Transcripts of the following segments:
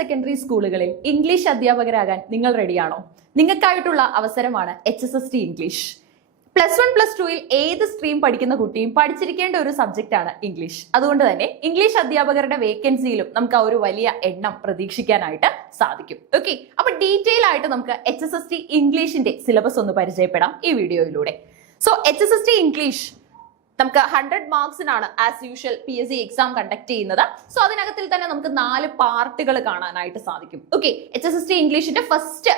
Secondary സ്കൂളുകളിൽ English അധ്യാപകരാകാൻ നിങ്ങൾ റെഡിയാണോ? നിങ്ങൾക്കായിട്ടുള്ള അവസരമാണ് HSST ഇംഗ്ലീഷ്. +1 +2 ഏത് സ്ട്രീം പഠിക്കുന്ന കുട്ടിയും പഠിച്ചിരിക്കേണ്ട ഒരു സബ്ജക്റ്റ് ആണ് ഇംഗ്ലീഷ്. അതുകൊണ്ട് തന്നെ ഇംഗ്ലീഷ് അധ്യാപകരുടെ വേക്കൻസിയിലും നമുക്ക് ആ ഒരു വലിയ എണ്ണം പ്രതീക്ഷിക്കാനായിട്ട് സാധിക്കും. ഓക്കെ, അപ്പൊ ഡീറ്റെയിൽ ആയിട്ട് നമുക്ക് HSST ഇംഗ്ലീഷിന്റെ സിലബസ് ഒന്ന് പരിചയപ്പെടാം ഈ വീഡിയോയിലൂടെ. സോ HSST ഇംഗ്ലീഷ് നമുക്ക് 100 മാർക്സിനാണ് as usual PSC exam conduct ചെയ്യുന്നത്. സോ അതിനകത്തിൽ തന്നെ നമുക്ക് 4 പാർട്ടുകൾ കാണാനായിട്ട് സാധിക്കും. ഓക്കെ, HSST ഇംഗ്ലീഷിന്റെ ഫസ്റ്റ്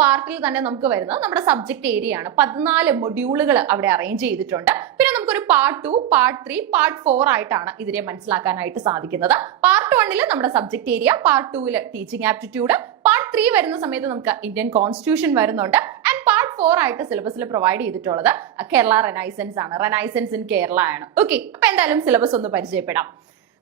പാർട്ടിൽ തന്നെ നമുക്ക് വരുന്നത് നമ്മുടെ സബ്ജക്ട് ഏരിയ ആണ്. 14 മൊഡ്യൂളുകൾ അവിടെ അറേഞ്ച് ചെയ്തിട്ടുണ്ട്. പിന്നെ നമുക്കൊരു പാർട്ട് 2, പാർട്ട് 3, പാർട്ട് 4 ആയിട്ടാണ് ഇതിനെ മനസ്സിലാക്കാനായിട്ട് സാധിക്കുന്നത്. പാർട്ട് 1 നമ്മുടെ subject area, part 2 teaching aptitude, part 3 വരുന്ന സമയത്ത് നമുക്ക് ഇന്ത്യൻ കോൺസ്റ്റിറ്റ്യൂഷൻ വരുന്നുണ്ട്. ആൻഡ് പാർട്ട് 4 ആയിട്ട് സിലബസിൽ പ്രൊവൈഡ് ചെയ്തിട്ടുള്ളത് കേരള റെനൈസൻസ് ആണ്, റെനൈസൻസ് ഇൻ കേരള ആണ്. ഓക്കെ, അപ്പൊ എന്തായാലും സിലബസ് ഒന്ന് പരിചയപ്പെടാം.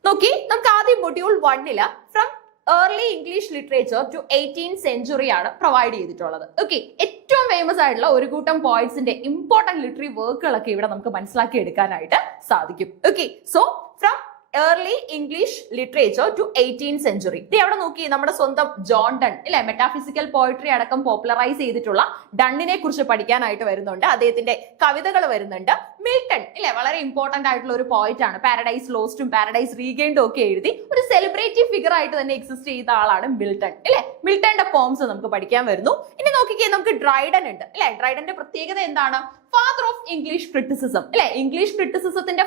നോക്കി, നമുക്ക് ആദ്യം module 1 from early English literature to 18th century ആണ് പ്രൊവൈഡ് ചെയ്തിട്ടുള്ളത്. ഓക്കെ, ഏറ്റവും ഫേമസ് ആയിട്ടുള്ള ഒരു കൂട്ടം പോയിന്റ്സിന്റെ ഇമ്പോർട്ടന്റ് ലിറ്റററി വർക്കുകളൊക്കെ ഇവിടെ നമുക്ക് മനസ്സിലാക്കി എടുക്കാനായിട്ട് സാധിക്കും. Okay, so from early English literature to 18th century. ഇത് എവിടെ നോക്കി, നമ്മുടെ സ്വന്തം ജോൺ ഡൺ ഇല്ലെ, മെറ്റാഫിസിക്കൽ പോയിട്രി അടക്കം പോപ്പുലറൈസ് ചെയ്തിട്ടുള്ള ഡണ്ണിനെ കുറിച്ച് പഠിക്കാനായിട്ട് വരുന്നുണ്ട്. അദ്ദേഹത്തിന്റെ കവിതകൾ വരുന്നുണ്ട്. മിൽട്ടൺ ഇല്ലെ, വളരെ ഇമ്പോർട്ടന്റ് ആയിട്ടുള്ള ഒരു പോയിന്റ് ആണ്. പാരഡൈസ് ലോസ്റ്റും പാരഡൈസ് റീഗെയിൻഡും ഒക്കെ എഴുതി ഒരു സെലിബ്രിറ്റി ഫിഗർ ആയിട്ട് തന്നെ എക്സിസ്റ്റ് ചെയ്ത ആളാണ് മിൽട്ടൺ ഇല്ലെ. മിൽട്ടന്റെ പോംസ് നമുക്ക് പഠിക്കാൻ വരുന്നു. ഇനി നോക്കിക്കേ, നമുക്ക് ഡ്രൈഡൻ ഉണ്ട് അല്ലെ. ഡ്രൈഡന്റെ പ്രത്യേകത എന്താണ്? ഫാദർ ഓഫ് ഇംഗ്ലീഷ് ക്രിറ്റിസിസം അല്ലെ. ഇംഗ്ലീഷ് ക്രിറ്റിസിസത്തിന്റെ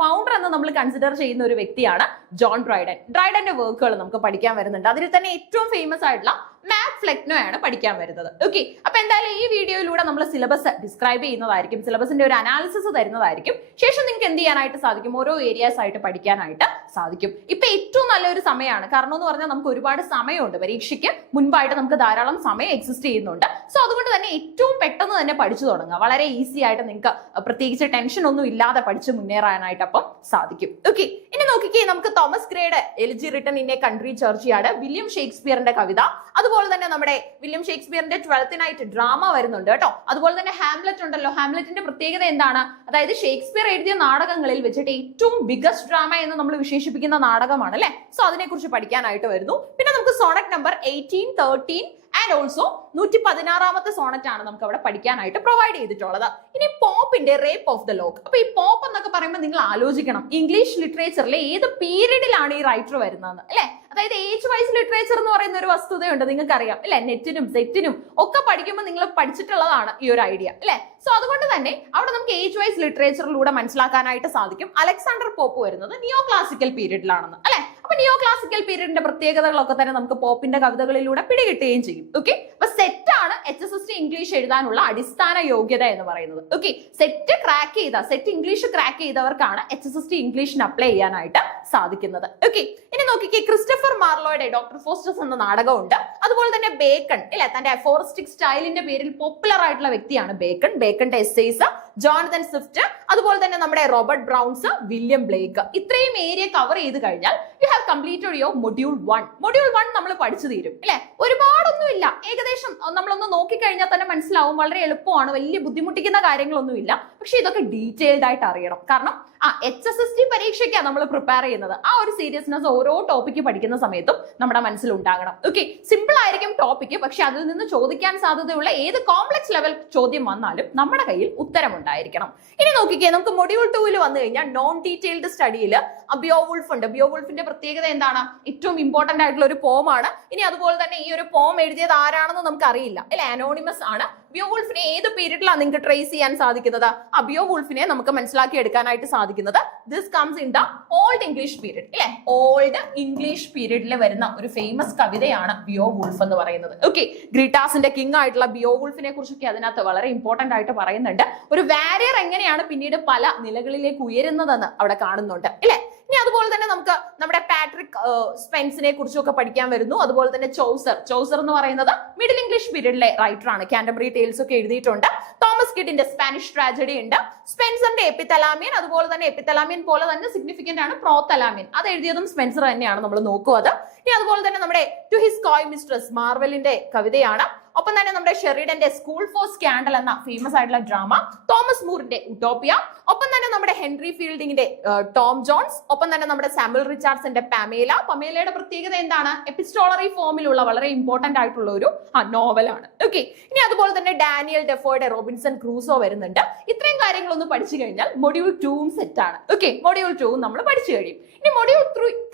ഫൗണ്ടർ എന്ന് നമ്മൾ കൺസിഡർ ചെയ്യുന്ന ഒരു വ്യക്തിയാണ് ജോൺ ഡ്രൈഡൻ. ഡ്രൈഡന്റെ വർക്കുകൾ നമുക്ക് പഠിക്കാൻ വരുന്നുണ്ട്. അതിൽ തന്നെ ഏറ്റവും ഫേമസ് ആയിട്ടുള്ള മാപ്പ് ഫ്ലെക്നോ ആണ് പഠിക്കാൻ വരുന്നത്. ഓക്കെ, അപ്പൊ എന്തായാലും ഈ വീഡിയോയിലൂടെ നമ്മൾ സിലബസ് ഡിസ്ക്രൈബ് ചെയ്യുന്നതായിരിക്കും, സിലബസിന്റെ ഒരു അനാലിസിസ് തരുന്നതായിരിക്കും. ശേഷം നിങ്ങൾക്ക് എന്ത് ചെയ്യാനായിട്ട് സാധിക്കും, ഓരോ ഏരിയാസ് ആയിട്ട് പഠിക്കാനായിട്ട് സാധിക്കും. ഇപ്പൊ ഏറ്റവും നല്ലൊരു സമയമാണ്. കാരണം എന്ന് പറഞ്ഞാൽ നമുക്ക് ഒരുപാട് സമയമുണ്ട്. പരീക്ഷയ്ക്ക് മുൻപായിട്ട് നമുക്ക് ധാരാളം സമയം എക്സിസ്റ്റ് ചെയ്യുന്നുണ്ട്. സോ അതുകൊണ്ട് തന്നെ ഏറ്റവും പെട്ടെന്ന് തന്നെ പഠിച്ചു തുടങ്ങുക. വളരെ ഈസി ആയിട്ട് നിങ്ങൾക്ക് പ്രത്യേകിച്ച് ടെൻഷൻ ഒന്നും ഇല്ലാതെ പഠിച്ച് മുന്നേറാനായിട്ട് അപ്പം സാധിക്കും. ഓക്കെ, ഇനി നോക്കിക്കേ, നമുക്ക് തോമസ് ഗ്രേയുടെ elegy written in a country ചർച്ചയാണ്, വില്യം ഷേക്സ്പിയറിന്റെ കവിത. അതുപോലെ തന്നെ നമ്മുടെ വില്യം ഷേക്സ്പിയറിന്റെ 12th നൈറ്റ് ഡ്രാമ വരുന്നുണ്ട് കേട്ടോ. അതുപോലെ തന്നെ ഹാംലെറ്റ് ഉണ്ടല്ലോ. ഹാംലെറ്റിന്റെ പ്രത്യേകത എന്താണ്? അതായത് ഷേക്സ്പിയർ എഴുതിയ നാടകങ്ങളിൽ വെച്ചിട്ട് ഏറ്റവും ബിഗസ്റ്റ് ഡ്രാമ എന്ന് നമ്മൾ വിശേഷിപ്പിക്കുന്ന നാടകമാണ് അല്ലെ. സോ അതിനെ കുറിച്ച് പഠിക്കാനായിട്ട് വരുന്നു. പിന്നെ നമുക്ക് സോണറ്റ് നമ്പർ 18, 13 ആൻഡ് ഓൾസോ 116ാമത്തെ സോണറ്റ് ആണ് നമുക്ക് അവിടെ പഠിക്കാനായിട്ട് പ്രൊവൈഡ് ചെയ്തിട്ടുള്ളത്. ഇനി പോപ്പിന്റെ റേപ്പ് ഓഫ് ദ ലോക്ക്. അപ്പൊ ഈ പോപ്പ് എന്നൊക്കെ പറയുമ്പോൾ നിങ്ങൾ ആലോചിക്കണം, ഇംഗ്ലീഷ് ലിറ്ററേച്ചറിലെ ഏത് പീരീഡിലാണ് ഈ റൈറ്റർ വരുന്നത് അല്ലെ. അതായത് ഏജ് വൈസ് ലിറ്ററേച്ചർ എന്ന് പറയുന്ന ഒരു വസ്തുതയുണ്ട്, നിങ്ങൾക്ക് അറിയാം അല്ലെ. നെറ്റിനും സെറ്റിനും ഒക്കെ പഠിക്കുമ്പോൾ നിങ്ങൾ പഠിച്ചിട്ടുള്ളതാണ് ഈ ഒരു ഐഡിയ അല്ലെ. സോ അതുകൊണ്ട് തന്നെ അവിടെ നമുക്ക് ഏജ് വൈസ് ലിറ്ററേച്ചറിലൂടെ മനസ്സിലാക്കാനായിട്ട് സാധിക്കും. അലക്സാണ്ടർ പോപ്പ് വരുന്നത് നിയോ ക്ലാസിക്കൽ പീരീഡിലാണെന്ന് അല്ലെ. അപ്പൊ നിയോ ക്ലാസിക്കൽ പീരീഡിന്റെ പ്രത്യേകതകളൊക്കെ തന്നെ നമുക്ക് പോപ്പിന്റെ കവിതകളിലൂടെ പിടികിട്ടുകയും ചെയ്യും. ഓക്കെ, അപ്പൊ സെറ്റ് ആണ് HSST ഇംഗ്ലീഷ് എഴുതാനുള്ള അടിസ്ഥാന യോഗ്യത എന്ന് പറയുന്നത്. ഓക്കെ, സെറ്റ് ഇംഗ്ലീഷ് ക്രാക്ക് ചെയ്തവർക്കാണ് HSST ഇംഗ്ലീഷിന് അപ്ലൈ ചെയ്യാനായിട്ട് സാധിക്കുന്നത്. ഓക്കെ, ഇനി നോക്കിക്കേ, ക്രിസ്റ്റഫർ മാർലോയുടെ ഡോക്ടർ ഫോസ്റ്റസ് എന്ന നാടകമുണ്ട്. അതുപോലെ തന്നെ ബേക്കൺ ഇല്ലെ, തന്റെ അഫോറിസ്റ്റിക് സ്റ്റൈലിന്റെ പേരിൽ പോപ്പുലർ ആയിട്ടുള്ള വ്യക്തിയാണ് ബേക്കൺ. ബേക്കന്റെ എസ്സേസ്, ജോണതൻ സ്വിഫ്റ്റ്, അതുപോലെ തന്നെ നമ്മുടെ റോബർട്ട് ബ്രൗൺസ്, വില്യം ബ്ലേക്ക്, ഇത്രയും ഏരിയ കവർ ചെയ്ത് കഴിഞ്ഞാൽ you have completed your module 1. Module 1 നമ്മൾ പഠിച്ചു തീരും അല്ലെ. ഒരുപാടൊന്നുമില്ല, ഏകദേശം നമ്മളൊന്ന് നോക്കിക്കഴിഞ്ഞാൽ തന്നെ മനസ്സിലാവും. വളരെ എളുപ്പമാണ്, വലിയ ബുദ്ധിമുട്ടിക്കുന്ന കാര്യങ്ങളൊന്നുമില്ല. പക്ഷെ ഇതൊക്കെ ഡീറ്റെയിൽഡ് ആയിട്ട് അറിയണം. കാരണം HSST പരീക്ഷയ്ക്കാണ് നമ്മൾ പ്രിപ്പയർ ചെയ്യുന്നത്. ആ ഒരു സീരിയസ്നെസ് ഓരോ ടോപ്പിക്ക് പഠിക്കുന്ന സമയത്തും നമ്മുടെ മനസ്സിൽ ഉണ്ടാകണം. ഓക്കെ, സിമ്പിൾ ആയിരിക്കും ടോപ്പിക്ക്, പക്ഷെ അതിൽ നിന്ന് ചോദിക്കാൻ സാധ്യതയുള്ള ഏത് കോംപ്ലക്സ് ലെവൽ ചോദ്യം വന്നാലും നമ്മുടെ കയ്യിൽ ഉത്തരം ഉണ്ടായിരിക്കണം. ഇനി നോക്കിക്കേ, നമുക്ക് മൊഡ്യൂൾ 2 വന്നു കഴിഞ്ഞാൽ നോൺ ഡീറ്റെയിൽഡ് സ്റ്റഡിയിൽ ബിയോവുൾഫ് ഉണ്ട്. ബിയോവുൾഫിന്റെ പ്രത്യേകത എന്താണ്? ഏറ്റവും ഇമ്പോർട്ടന്റ് ആയിട്ടുള്ള ഒരു പോമാണ്. ഇനി അതുപോലെ തന്നെ ഈ ഒരു പോം എഴുതിയത് ആരാണെന്ന് നമുക്ക് അറിയില്ല അല്ലെ, അനോണിമസ് ആണ്. ബിയോവുൾഫിനെ ഏത് പീരീഡിലാണ് നിങ്ങൾക്ക് ട്രേസ് ചെയ്യാൻ സാധിക്കുന്നത്? ബിയോവുൾഫിനെ നമുക്ക് മനസ്സിലാക്കി എടുക്കാനായിട്ട് സാധിക്കുന്നത് this comes in the old English period അല്ലെ. ഓൾഡ് ഇംഗ്ലീഷ് പീരീഡിൽ വരുന്ന ഒരു ഫേമസ് കവിതയാണ് ബിയോവുൾഫ് എന്ന് പറയുന്നത്. ഓക്കെ, ഗ്രീറ്റാസിന്റെ കിങ് ആയിട്ടുള്ള ബിയോവുൾഫിനെ കുറിച്ചൊക്കെ അതിനകത്ത് വളരെ ഇമ്പോർട്ടന്റ് ആയിട്ട് പറയുന്നുണ്ട്. ഒരു വാരിയർ എങ്ങനെയാണ് പിന്നീട് പല നിലകളിലേക്ക് ഉയരുന്നതെന്ന് അവിടെ കാണുന്നുണ്ട് അല്ലെ. ഇനി അതുപോലെ തന്നെ നമുക്ക് നമ്മുടെ പാട്രിക് സ്പെൻസിനെ കുറിച്ചൊക്കെ പഠിക്കാൻ വരുന്നു. അതുപോലെ തന്നെ ചൗസർ എന്ന് പറയുന്നത് മിഡിൽ ഇംഗ്ലീഷ് പീരീഡിലെ റൈറ്റർ ആണ്. കാൻറ്റർബറി ടെയിൽസ് ഒക്കെ എഴുതിയിട്ടുണ്ട്. തോമസ് കിഡിന്റെ സ്പാനിഷ് ട്രാജഡി ഉണ്ട്. സ്പെൻസറിന്റെ എപ്പിത്തലാമിയൻ, അതുപോലെ തന്നെ എപ്പിത്തലാമിയൻ പോലെ തന്നെ സിഗ്നിഫിക്കന്റ് ആണ് പ്രോതലാമിയൻ. അത് എഴുതിയതും സ്പെൻസർ തന്നെയാണ്, നമ്മൾ നോക്കുക അത്. ഇനി അതുപോലെ തന്നെ നമ്മുടെ ടു ഹിസ് കോയ് മിസ്ട്രസ്, മാർവലിന്റെ കവിതയാണ്. ഒപ്പം തന്നെ നമ്മുടെ ഷെറിഡന്റെ സ്കൂൾ ഫോർ സ്കാൻഡൽ എന്ന ഫേമസ് ആയിട്ടുള്ള ഡ്രാമ, തോമസ് മൂറിന്റെ ഉട്ടോപ്പിയ, ഒപ്പം തന്നെ നമ്മുടെ ഹെൻറി ഫീൽഡിങ്ങിന്റെ ടോം ജോൺസ്, ഒപ്പം തന്നെ നമ്മുടെ സാമുവൽ റിച്ചാർഡ്സന്റെ പമേലയുടെ പ്രത്യേകത എന്താണ്? എപ്പിസ്റ്റോളറി ഫോമിലുള്ള വളരെ ഇമ്പോർട്ടന്റ് ആയിട്ടുള്ള ഒരു നോവലാണ്. ഓക്കെ, ഇനി അതുപോലെ തന്നെ ഡാനിയൽ ഡെഫോയുടെ റോബിൻസൺ ക്രൂസോ വരുന്നുണ്ട്. ഇത്രയും കാര്യങ്ങളൊന്ന് പഠിച്ചു കഴിഞ്ഞാൽ മൊഡ്യൂൾ 2 സെറ്റ് ആണ്. ഓക്കെ, മൊഡ്യൂൾ 2 നമ്മൾ പഠിച്ചു കഴിയും. ഇനി മൊഡ്യൂൾ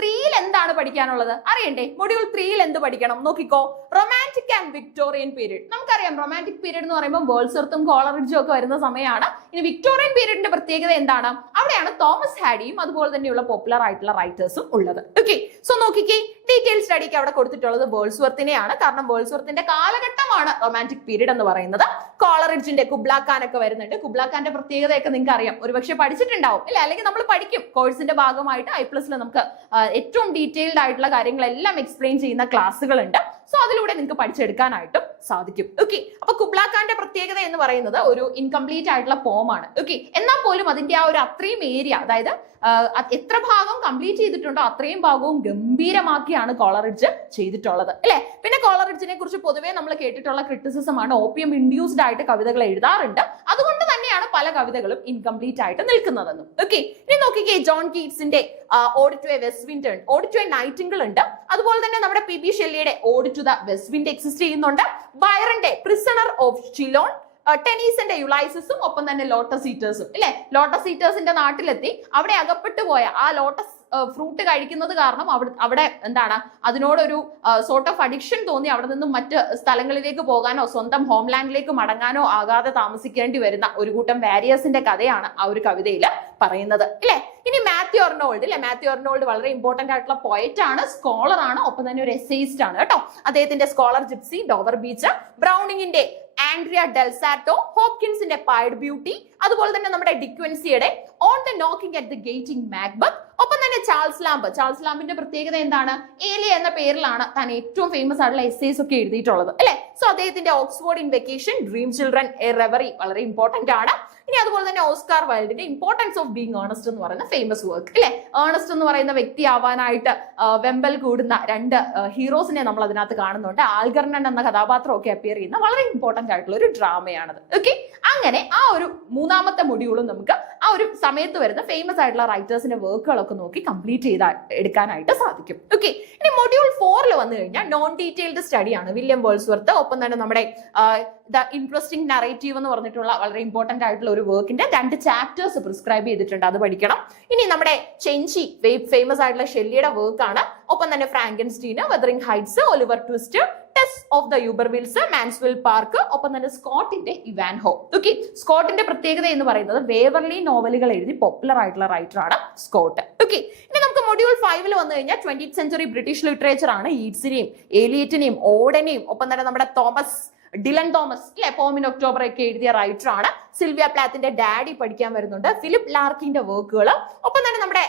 3യിൽ എന്താണ് പഠിക്കാനുള്ളത് അറിയണ്ടേ? മൊഡ്യൂൾ 3യിൽ എന്ത് പഠിക്കണം നോക്കിക്കോ. Romantic and Victorian period. നമുക്കറിയാം റൊമാൻറ്റിക് പീരീഡ് എന്ന് പറയുമ്പോൾ വേൾഡ്സ്വർത്തും കോളറിഡ്ജും ഒക്കെ വരുന്ന സമയമാണ്. ഇനി വിക്ടോറിയൻ പീരീഡിന്റെ പ്രത്യേകത എന്താണ്? അവിടെയാണ് തോമസ് ഹാഡിയും അതുപോലെ തന്നെയുള്ള പോപ്പുലർ ആയിട്ടുള്ള റൈറ്റേഴ്സും ഉള്ളത്. ഓക്കെ, സോ നോക്കിക്കേ, ഡീറ്റെയിൽ സ്റ്റഡിക്ക് അവിടെ കൊടുത്തിട്ടുള്ളത് വേൾഡ്സ്വർത്തിനെയാണ്. കാരണം വേൾഡ്സ്വർത്തിന്റെ കാലഘട്ടമാണ് റൊമാൻറ്റിക് പീരീഡ് എന്ന് പറയുന്നത്. കോളറിഡ്ജിന്റെ കുബ്ലാ ഖാൻ ഒക്കെ വരുന്നുണ്ട്. കുബ്ലാ ഖാന്റെ പ്രത്യേകതയൊക്കെ നിങ്ങൾക്ക് അറിയാം, ഒരുപക്ഷെ പഠിച്ചിട്ടുണ്ടാവും ഇല്ല, അല്ലെങ്കിൽ നമ്മൾ പഠിക്കും. കോഴ്സിന്റെ ഭാഗമായിട്ട് I+ൽ നമുക്ക് ഏറ്റവും ഡീറ്റെയിൽഡ് ആയിട്ടുള്ള കാര്യങ്ങളെല്ലാം എക്സ്പ്ലെയിൻ ചെയ്യുന്ന ക്ലാസ്സുകൾ ഉണ്ട്. സോ അതിലൂടെ നിങ്ങൾക്ക് പഠിച്ചെടുക്കാനായിട്ടും സാധിക്കും. ഓക്കെ, അപ്പൊ കുബ്ലാ ഖാന്റെ പ്രത്യേകത എന്ന് പറയുന്നത് ഒരു ഇൻകംപ്ലീറ്റ് ആയിട്ടുള്ള പോമാണ്. ഓക്കെ, എന്നാൽ പോലും അതിന്റെ ആ ഒരു അത്രയും ഏരിയ, അതായത് എത്ര ഭാഗം കംപ്ലീറ്റ് ചെയ്തിട്ടുണ്ടോ അത്രയും ഭാഗവും ഗംഭീരമാക്കിയാണ് കോളറിഡ്ജ് ചെയ്തിട്ടുള്ളത് അല്ലെ. പിന്നെ കോളറിഡ്ജിനെ കുറിച്ച് പൊതുവേ നമ്മൾ കേട്ടിട്ടുള്ള ക്രിറ്റിസിസം ആണ് ഓപ്പിയം ഇൻഡ്യൂസ്ഡ് ആയിട്ട് കവിതകൾ എഴുതാറുണ്ട്. അതുകൊണ്ട് തന്നെയാണ് പല കവിതകളും ഇൻകംപ്ലീറ്റ് ആയിട്ട് നിൽക്കുന്നതെന്നും. ഓക്കെ, ഇനി നോക്കിക്കേ, ജോൺ കീറ്റ്സിന്റെ ode to a west wind, ode to a nightingale ഉണ്ട്. അതുപോലെ തന്നെ നമ്മുടെ PB ഷെല്ലിയുടെ ode to the west wind exist ചെയ്യുന്നുണ്ട്. ബൈറന്റെ പ്രിസണർ ഓഫ് ഷിലോൺ, ടെനീസിന്റെ യുലൈസിസും ഒപ്പം തന്നെ ലോട്ടസ് ഈറ്റേഴ്സും ഇല്ലെ. ലോട്ടസ് ഈറ്റേഴ്സിന്റെ നാട്ടിലെത്തി അവിടെ അകപ്പെട്ടു പോയ ആ ലോട്ടസ് ഫ്രൂട്ട് കഴിക്കുന്നത് കാരണം അവിടെ എന്താണ് അതിനോടൊരു സോർട്ട് ഓഫ് അഡിക്ഷൻ തോന്നി അവിടെ നിന്നും മറ്റ് സ്ഥലങ്ങളിലേക്ക് പോകാനോ സ്വന്തം ഹോംലാൻഡിലേക്ക് മടങ്ങാനോ ആകാതെ താമസിക്കേണ്ടി വരുന്ന ഒരു കൂട്ടം വാരിയേഴ്സിന്റെ കഥയാണ് ആ ഒരു കവിതയിൽ പറയുന്നത് ഇല്ലേ. ഇനി മാത്യു അർണോൾഡ് ഇല്ലെ. മാത്യു അർണോൾഡ് വളരെ ഇമ്പോർട്ടന്റ് ആയിട്ടുള്ള പോയറ്റ് ആണ്, സ്കോളർ ആണ്, ഒപ്പം തന്നെ ഒരു എസ്സേയിസ്റ്റ് ആണ് കേട്ടോ. അദ്ദേഹത്തിന്റെ സ്കോളർ ജിപ്സി, ഡോവർ ബീച്ച്, ബ്രൗണിങ്ങിന്റെ ആൻഡ്രിയ ഡെൽസാറ്റോ, ഹോപ്കിൻസിന്റെ പൈഡ് ബ്യൂട്ടി, അതുപോലെ തന്നെ നമ്മുടെ ഡിക്വൻസിയുടെ on the knocking at the gate in Macbeth, ഒപ്പം തന്നെ ചാൾസ് ലാമ്പിന്റെ പ്രത്യേകത എന്താണ്? ഏലിയ എന്ന പേരിലാണ് താൻ ഏറ്റവും ഫേമസ് ആയിട്ടുള്ള എസ്സേസ് ഒക്കെ എഴുതിയിട്ടുള്ളത് അല്ലെ. സോ അദ്ദേഹത്തിന്റെ Oxford in vacation, dream children, a reverie വളരെ ഇമ്പോർട്ടന്റ് ആണ്. ഇനി അതുപോലെ തന്നെ ഓസ്കാർ വൈൽഡിന്റെ ഇമ്പോർട്ടൻസ് ഓഫ് ബീങ് ഏണസ്റ്റ് എന്ന് പറയുന്ന ഫേമസ് വർക്ക് അല്ലെ. ഏണസ്റ്റ് എന്ന് പറയുന്ന വ്യക്തി ആവാനായിട്ട് വെമ്പൽ കൂടുന്ന രണ്ട് ഹീറോസിനെ നമ്മൾ അതിനകത്ത് കാണുന്നുണ്ട്. ആൽഗർണൻ എന്ന കഥാപാത്രം ഒക്കെ അപ്പിയർ ചെയ്യുന്ന വളരെ ഇമ്പോർട്ടന്റ് ആയിട്ടുള്ള ഒരു ഡ്രാമയാണത്. ഓക്കെ, അങ്ങനെ ആ ഒരു മൂന്നാമത്തെ മൊഡ്യൂളും നമുക്ക് ആ ഒരു സമയത്ത് വരുന്ന ഫേമസ് ആയിട്ടുള്ള റൈറ്റേഴ്സിന്റെ വർക്കുകളൊക്കെ നോക്കി കംപ്ലീറ്റ് എടുക്കാനായിട്ട് സാധിക്കും. ഓക്കെ, ഇനി മൊഡ്യൂൾ 4 വന്നു കഴിഞ്ഞാൽ നോൺ ഡീറ്റെയിൽഡ് സ്റ്റഡിയാണ്. വില്യം വേൾഡ്സ്വർത്ത്, ഒപ്പം തന്നെ നമ്മുടെ ദ ഇൻട്രസ്റ്റിംഗ് നറേറ്റീവ് എന്ന് പറഞ്ഞിട്ടുള്ള വളരെ ഇമ്പോർട്ടന്റ് ആയിട്ടുള്ള ഒരു വർക്കിന്റെ 2 ചാപ്റ്റേഴ്സ് പ്രിസ്ക്രൈബ് ചെയ്തിട്ടുണ്ട്, അത് പഠിക്കണം. ഇനി നമ്മുടെ ചെൻചി ഫേമസ് ആയിട്ടുള്ള ഷെല്ലിയുടെ വർക്കാണ്. ഒപ്പം തന്നെ ഫ്രാങ്കൻസ്റ്റീന്, Wuthering Heights, Oliver Twist, Tess of the Urbervilles, Mansfield Park, ഒപ്പം തന്നെ സ്കോട്ടിന്റെ ഇവാൻഹോ. ഓക്കെ, സ്കോട്ടിന്റെ പ്രത്യേകത എന്ന് പറയുന്നത് വേവർലി നോവലുകൾ എഴുതി പോപ്പുലർ ആയിട്ടുള്ള റൈറ്റർ ആണ് സ്കോട്ട്. ഓക്കെ, ഇനി നമുക്ക് മൊഡ്യൂൾ 5 വന്നു കഴിഞ്ഞാൽ 20th സെഞ്ചുറി ബ്രിട്ടീഷ് ലിറ്ററേച്ചർ ആണ്. ഈറ്റ്സിനെയും ഏലിയറ്റിനെയും ഓഡനെയും ഒപ്പം തന്നെ നമ്മുടെ ഡിലൻ തോമസ് അല്ലെ, പോം ഇൻ ഒക്ടോബർ ഒക്കെ എഴുതിയ റൈറ്റർ ആണ്. സിൽവിയ പ്ലാത്തിന്റെ ഡാഡി പഠിക്കാൻ വരുന്നുണ്ട്. ഫിലിപ്പ് ലാർക്കിന്റെ വർക്കുകൾ, ഒപ്പം തന്നെ നമ്മുടെ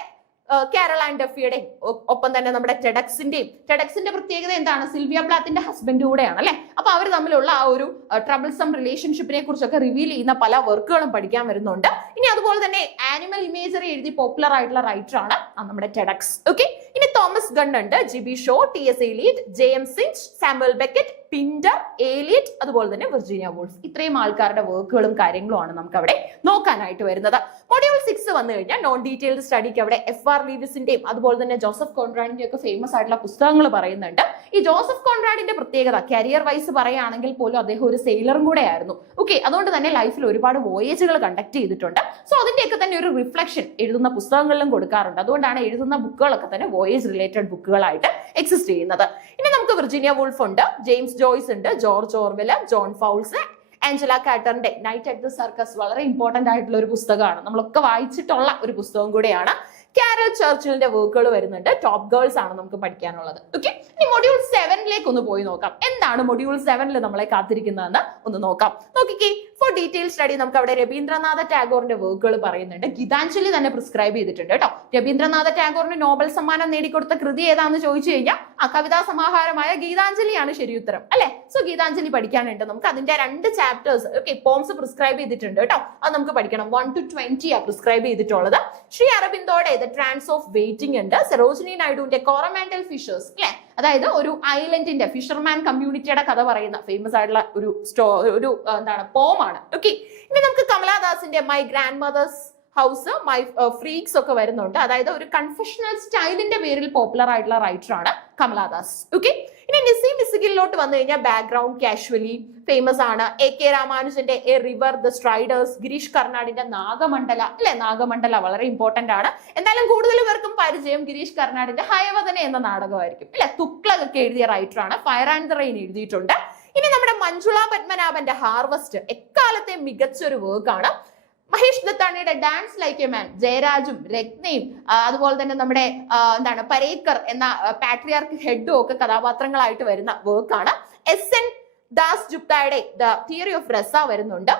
കാരോലൈൻ ഡഫിയുടെയും ഒപ്പം തന്നെ നമ്മുടെ ടെഡക്സിന്റെ പ്രത്യേകത എന്താണ്? സിൽവിയ പ്ലാത്തിന്റെ ഹസ്ബൻഡ് കൂടെയാണ് അല്ലെ. അപ്പൊ അവർ തമ്മിലുള്ള ആ ഒരു ട്രബിൾസം റിലേഷൻഷിപ്പിനെ കുറിച്ചൊക്കെ റിവീൽ ചെയ്യുന്ന പല വർക്കുകളും പഠിക്കാൻ വരുന്നുണ്ട്. ഇനി അതുപോലെ തന്നെ ആനിമൽ ഇമേജറി എഴുതി പോപ്പുലർ ആയിട്ടുള്ള റൈറ്റർ ആണ് നമ്മുടെ ടെഡക്സ്. ഓക്കെ, ഇനി തോമസ് ഗൺ ഉണ്ട്, GB Shaw, TS Eliot, JM Synge, Samuel Beckett, Pinter, Eliot, അതുപോലെ തന്നെ വിർജീനിയ വൂൾഫ്. ഇത്രയും ആൾക്കാരുടെ വർക്കുകളും കാര്യങ്ങളുമാണ് നമുക്ക് അവിടെ നോക്കാനായിട്ട് വരുന്നത്. മൊഡ്യൂൾ 6 വന്നു കഴിഞ്ഞാൽ നോൺ ഡീറ്റെയിൽഡ് സ്റ്റഡിക്ക് അവിടെ FR ലീവിസിന്റെയും അതുപോലെ തന്നെ ജോസഫ് കോൺറാഡിന്റെ ഒക്കെ ഫേമസ് ആയിട്ടുള്ള പുസ്തകങ്ങൾ പറയുന്നുണ്ട്. ഈ ജോസഫ് കോൺറാഡിന്റെ പ്രത്യേകത കരിയർ വൈസ് പറയുകയാണെങ്കിൽ പോലും അദ്ദേഹം ഒരു സെയിലറും കൂടെ ആയിരുന്നു. ഓക്കെ, അതുകൊണ്ട് തന്നെ ലൈഫിൽ ഒരുപാട് വോയേജുകൾ കണ്ടക്ട് ചെയ്തിട്ടുണ്ട്. സോ അതിന്റെയൊക്കെ തന്നെ ഒരു റിഫ്ലക്ഷൻ എഴുതുന്ന പുസ്തകങ്ങളിലും കൊടുക്കാറുണ്ട്. അതുകൊണ്ടാണ് എഴുതുന്ന ബുക്കുകളൊക്കെ തന്നെ വോയേജ് റിലേറ്റഡ് ബുക്കുകളായിട്ട് എക്സിസ്റ്റ് ചെയ്യുന്നത്. ഇനി നമുക്ക് വിർജീനിയ വൂൾഫ് ഉണ്ട്, ജെയിംസ് ജോയ്സ് ഉണ്ട്, George Orwell, John Fowles, Angela കാറ്ററിന്റെ നൈറ്റ് അറ്റ് ദ സർക്കസ് വളരെ ഇമ്പോർട്ടന്റ് ആയിട്ടുള്ള ഒരു പുസ്തകമാണ്, നമ്മളൊക്കെ വായിച്ചിട്ടുള്ള ഒരു പുസ്തകം കൂടെയാണ്. കാരൽ ചർച്ചിലിന്റെ വർക്കുകൾ വരുന്നുണ്ട്. ടോപ്പ് ഗേൾസ് ആണ് നമുക്ക് പഠിക്കാനുള്ളത്. ഓക്കെ, ഇനി മൊഡ്യൂൾ 7 ഒന്ന് പോയി നോക്കാം. എന്താണ് മൊഡ്യൂൾ 7 നമ്മളെ കാത്തിരിക്കുന്നതെന്ന് ഒന്ന് നോക്കാം. നോക്കിക്കേ, ഫോർ ഡീറ്റെയിൽ സ്റ്റഡി നമുക്ക് അവിടെ രവീന്ദ്രനാഥ ടാഗോറിന്റെ വർക്കുകൾ പറയുന്നുണ്ട്. ഗീതാഞ്ജലി തന്നെ പ്രിസ്ക്രൈബ് ചെയ്തിട്ടുണ്ട് കേട്ടോ. രവീന്ദ്രനാഥ ടാഗോറിന് നോബൽ സമ്മാനം നേടിക്കൊടുത്ത കൃതി ഏതാണെന്ന് ചോദിച്ചു കഴിഞ്ഞാൽ ആ കവിതാ സമാഹാരമായ ഗീതാഞ്ജലിയാണ് ശരിയുത്തരം അല്ലെ. സോ ഗീതാഞ്ജലി പഠിക്കാനുണ്ട് നമുക്ക്. അതിന്റെ 2 ചാപ്റ്റേഴ്സ് ഓക്കെ പോംസ് പ്രിസ്ക്രൈബ് ചെയ്തിട്ടുണ്ട് കേട്ടോ. അത് നമുക്ക് പഠിക്കണം. 1 to 20 ആ പ്രിസ്ക്രൈബ് ചെയ്തിട്ടുള്ളത്. ശ്രീ അരബിന്ദോടെ ദ ട്രാൻസ് ഓഫ് വെയിറ്റിംഗ് ഉണ്ട്. സരോജിനി നായിഡുവിന്റെ കോറമാൻഡൽ ഫിഷേഴ്സ് അല്ലെ, അതായത് ഒരു ഐലൻഡിന്റെ ഫിഷർമാൻ കമ്മ്യൂണിറ്റിയുടെ കഥ പറയുന്ന ഫേമസ് ആയിട്ടുള്ള ഒരു എന്താണ് പോമാണ്. ഓക്കെ, ഇനി നമുക്ക് കമലാദാസിന്റെ my grandmother's house, my freaks ഒക്കെ വരുന്നുണ്ട്. അതായത് ഒരു കൺഫെഷണൽ സ്റ്റൈലിന്റെ പേരിൽ പോപ്പുലർ ആയിട്ടുള്ള റൈറ്റർ ആണ് കമലാദാസ്. ഓക്കെ, ഇനി നിസി മിസിഗിലോട്ട് വന്നു കഴിഞ്ഞാൽ ബാക്ക്ഗ്രൗണ്ട് കാഷ്വലി ഫേമസ് ആണ്. AK രാമാനുജന്റെ a river, the striders, Girish കർണാടിന്റെ നാഗമണ്ഡല, അല്ലെ നാഗമണ്ഡല വളരെ ഇമ്പോർട്ടന്റ് ആണ്. എന്തായാലും കൂടുതൽ പേർക്കും പരിചയം ഗിരീഷ് കർണാടിന്റെ ഹയവദന എന്ന നാടകമായിരിക്കും, അല്ലെ തുക്ലക് ഒക്കെ എഴുതിയ റൈറ്റർ ആണ്. ഫയർ ആൻഡ് ദ റെയിൻ എഴുതിയിട്ടുണ്ട്. ഇനി നമ്മുടെ മഞ്ജുള പത്മനാഭന്റെ ഹാർവസ്റ്റ് എക്കാലത്തെ മികച്ചൊരു വർക്കാണ്. മഹേഷ് ദത്താണിയുടെ ഡാൻസ് ലൈക്ക് എ മാൻ, ജയരാജും രത്നയും അതുപോലെ തന്നെ നമ്മുടെ എന്താണ് പരേക്കർ എന്ന പാട്രിയാർക്ക് ഹെഡും ഒക്കെ കഥാപാത്രങ്ങളായിട്ട് വരുന്ന വർക്കാണ്. SN ദാസ് ഗുപ്തയുടെ ദ തിയറി ഓഫ് രസ വരുന്നുണ്ട്.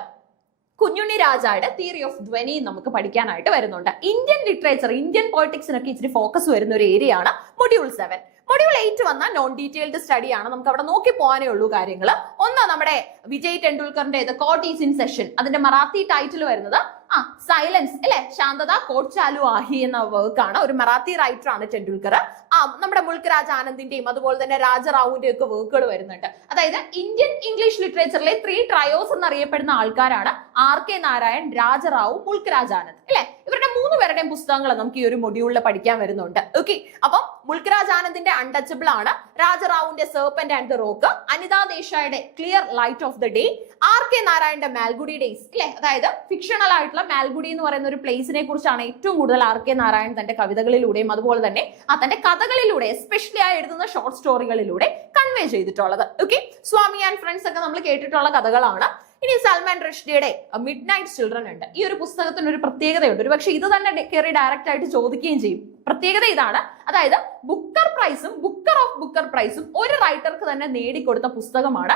കുഞ്ഞുണ്ണി രാജയുടെ തിയറി ഓഫ് ധ്വനി നമുക്ക് പഠിക്കാനായിട്ട് വരുന്നുണ്ട്. ഇന്ത്യൻ ലിറ്ററേച്ചർ, ഇന്ത്യൻ പൊളിറ്റിക്സിനൊക്കെ ഇച്ചിരി ഫോക്കസ് വരുന്ന ഒരു ഏരിയ ആണ് മൊഡ്യൂൾ 7. മൊഡ്യൂൾ 8 വന്ന നോൺ ഡീറ്റെയിൽഡ് സ്റ്റഡി ആണ്. നമുക്ക് അവിടെ നോക്കി പോകാനേ ഉള്ളൂ കാര്യങ്ങൾ. ഒന്ന് നമ്മുടെ വിജയ് ടെണ്ടുൽക്കറിന്റെ the court is in session, അതിന്റെ മറാത്തി ടൈറ്റിൽ വരുന്നത് സൈലൻസ്, അല്ലെ ശാന്തത കോട്ട് ചാലു ആഹി എന്ന വർക്കാണ്. ഒരു മറാത്തി റൈറ്റർ ആണ് ടെണ്ടുൽക്കർ. നമ്മുടെ മുൾക്ക് രാജ് ആനന്ദിന്റെയും അതുപോലെ തന്നെ രാജറാവുവിന്റെയും ഒക്കെ വർക്കുകൾ വരുന്നുണ്ട്. അതായത് ഇന്ത്യൻ ഇംഗ്ലീഷ് ലിറ്ററേച്ചറിലെ 3 ട്രയോസ് എന്നറിയപ്പെടുന്ന ആൾക്കാരാണ് RK നാരായൺ, രാജറാവു, മുൾക്ക് രാജ് ആനന്ദ്, അല്ലെ ഇവരുടെ 3 പേരുടെയും പുസ്തകങ്ങൾ നമുക്ക് ഈ ഒരു മൊഡ്യൂളിൽ പഠിക്കാൻ വരുന്നുണ്ട്. ഓക്കെ, അപ്പം മുൾക്ക് രാജ് ആനന്ദിന്റെ അൺടച്ചബിൾ ആണ്, രാജറാവുവിന്റെ serpent and the rock, Anita ദേശായിയുടെ clear light of the day, RK നാരായണന്റെ മാൽഗുഡി ഡേയ്സ്, അല്ലെ അതായത് ഫിക്ഷണൽ ആയിട്ടുള്ള മാൽഗുഡി എന്ന് പറയുന്ന ഒരു പ്ലേസിനെ കുറിച്ചാണ് ഏറ്റവും കൂടുതൽ RK നാരായൺ തന്റെ കവിതകളിലൂടെയും അതുപോലെ തന്നെ തന്റെ കഥകളിലൂടെ എസ്പെഷ്യലി ആയി എഴുതുന്ന ഷോർട്ട് സ്റ്റോറികളിലൂടെ കൺവേ ചെയ്തിട്ടുള്ളത്. ഓക്കെ, സ്വാമി ആൻഡ് ഫ്രണ്ട്സ് ഒക്കെ നമ്മൾ കേട്ടിട്ടുള്ള കഥകളാണ്. ഇനി സൽമാൻ റഷ്ദിയുടെ മിഡ് നൈറ്റ് ചിൽഡ്രൻ ഉണ്ട്. ഈ ഒരു പുസ്തകത്തിന് ഒരു പ്രത്യേകതയുണ്ട്, ഒരു പക്ഷെ ഇത് തന്നെ കയറി ഡയറക്റ്റ് ആയിട്ട് ചോദിക്കുകയും ചെയ്യും. പ്രത്യേകത ഇതാണ്, അതായത് ബുക്കർ പ്രൈസും ബുക്കർ ഓഫ് ബുക്കർ പ്രൈസും ഒരു റൈറ്റർക്ക് തന്നെ നേടിക്കൊടുത്ത പുസ്തകമാണ്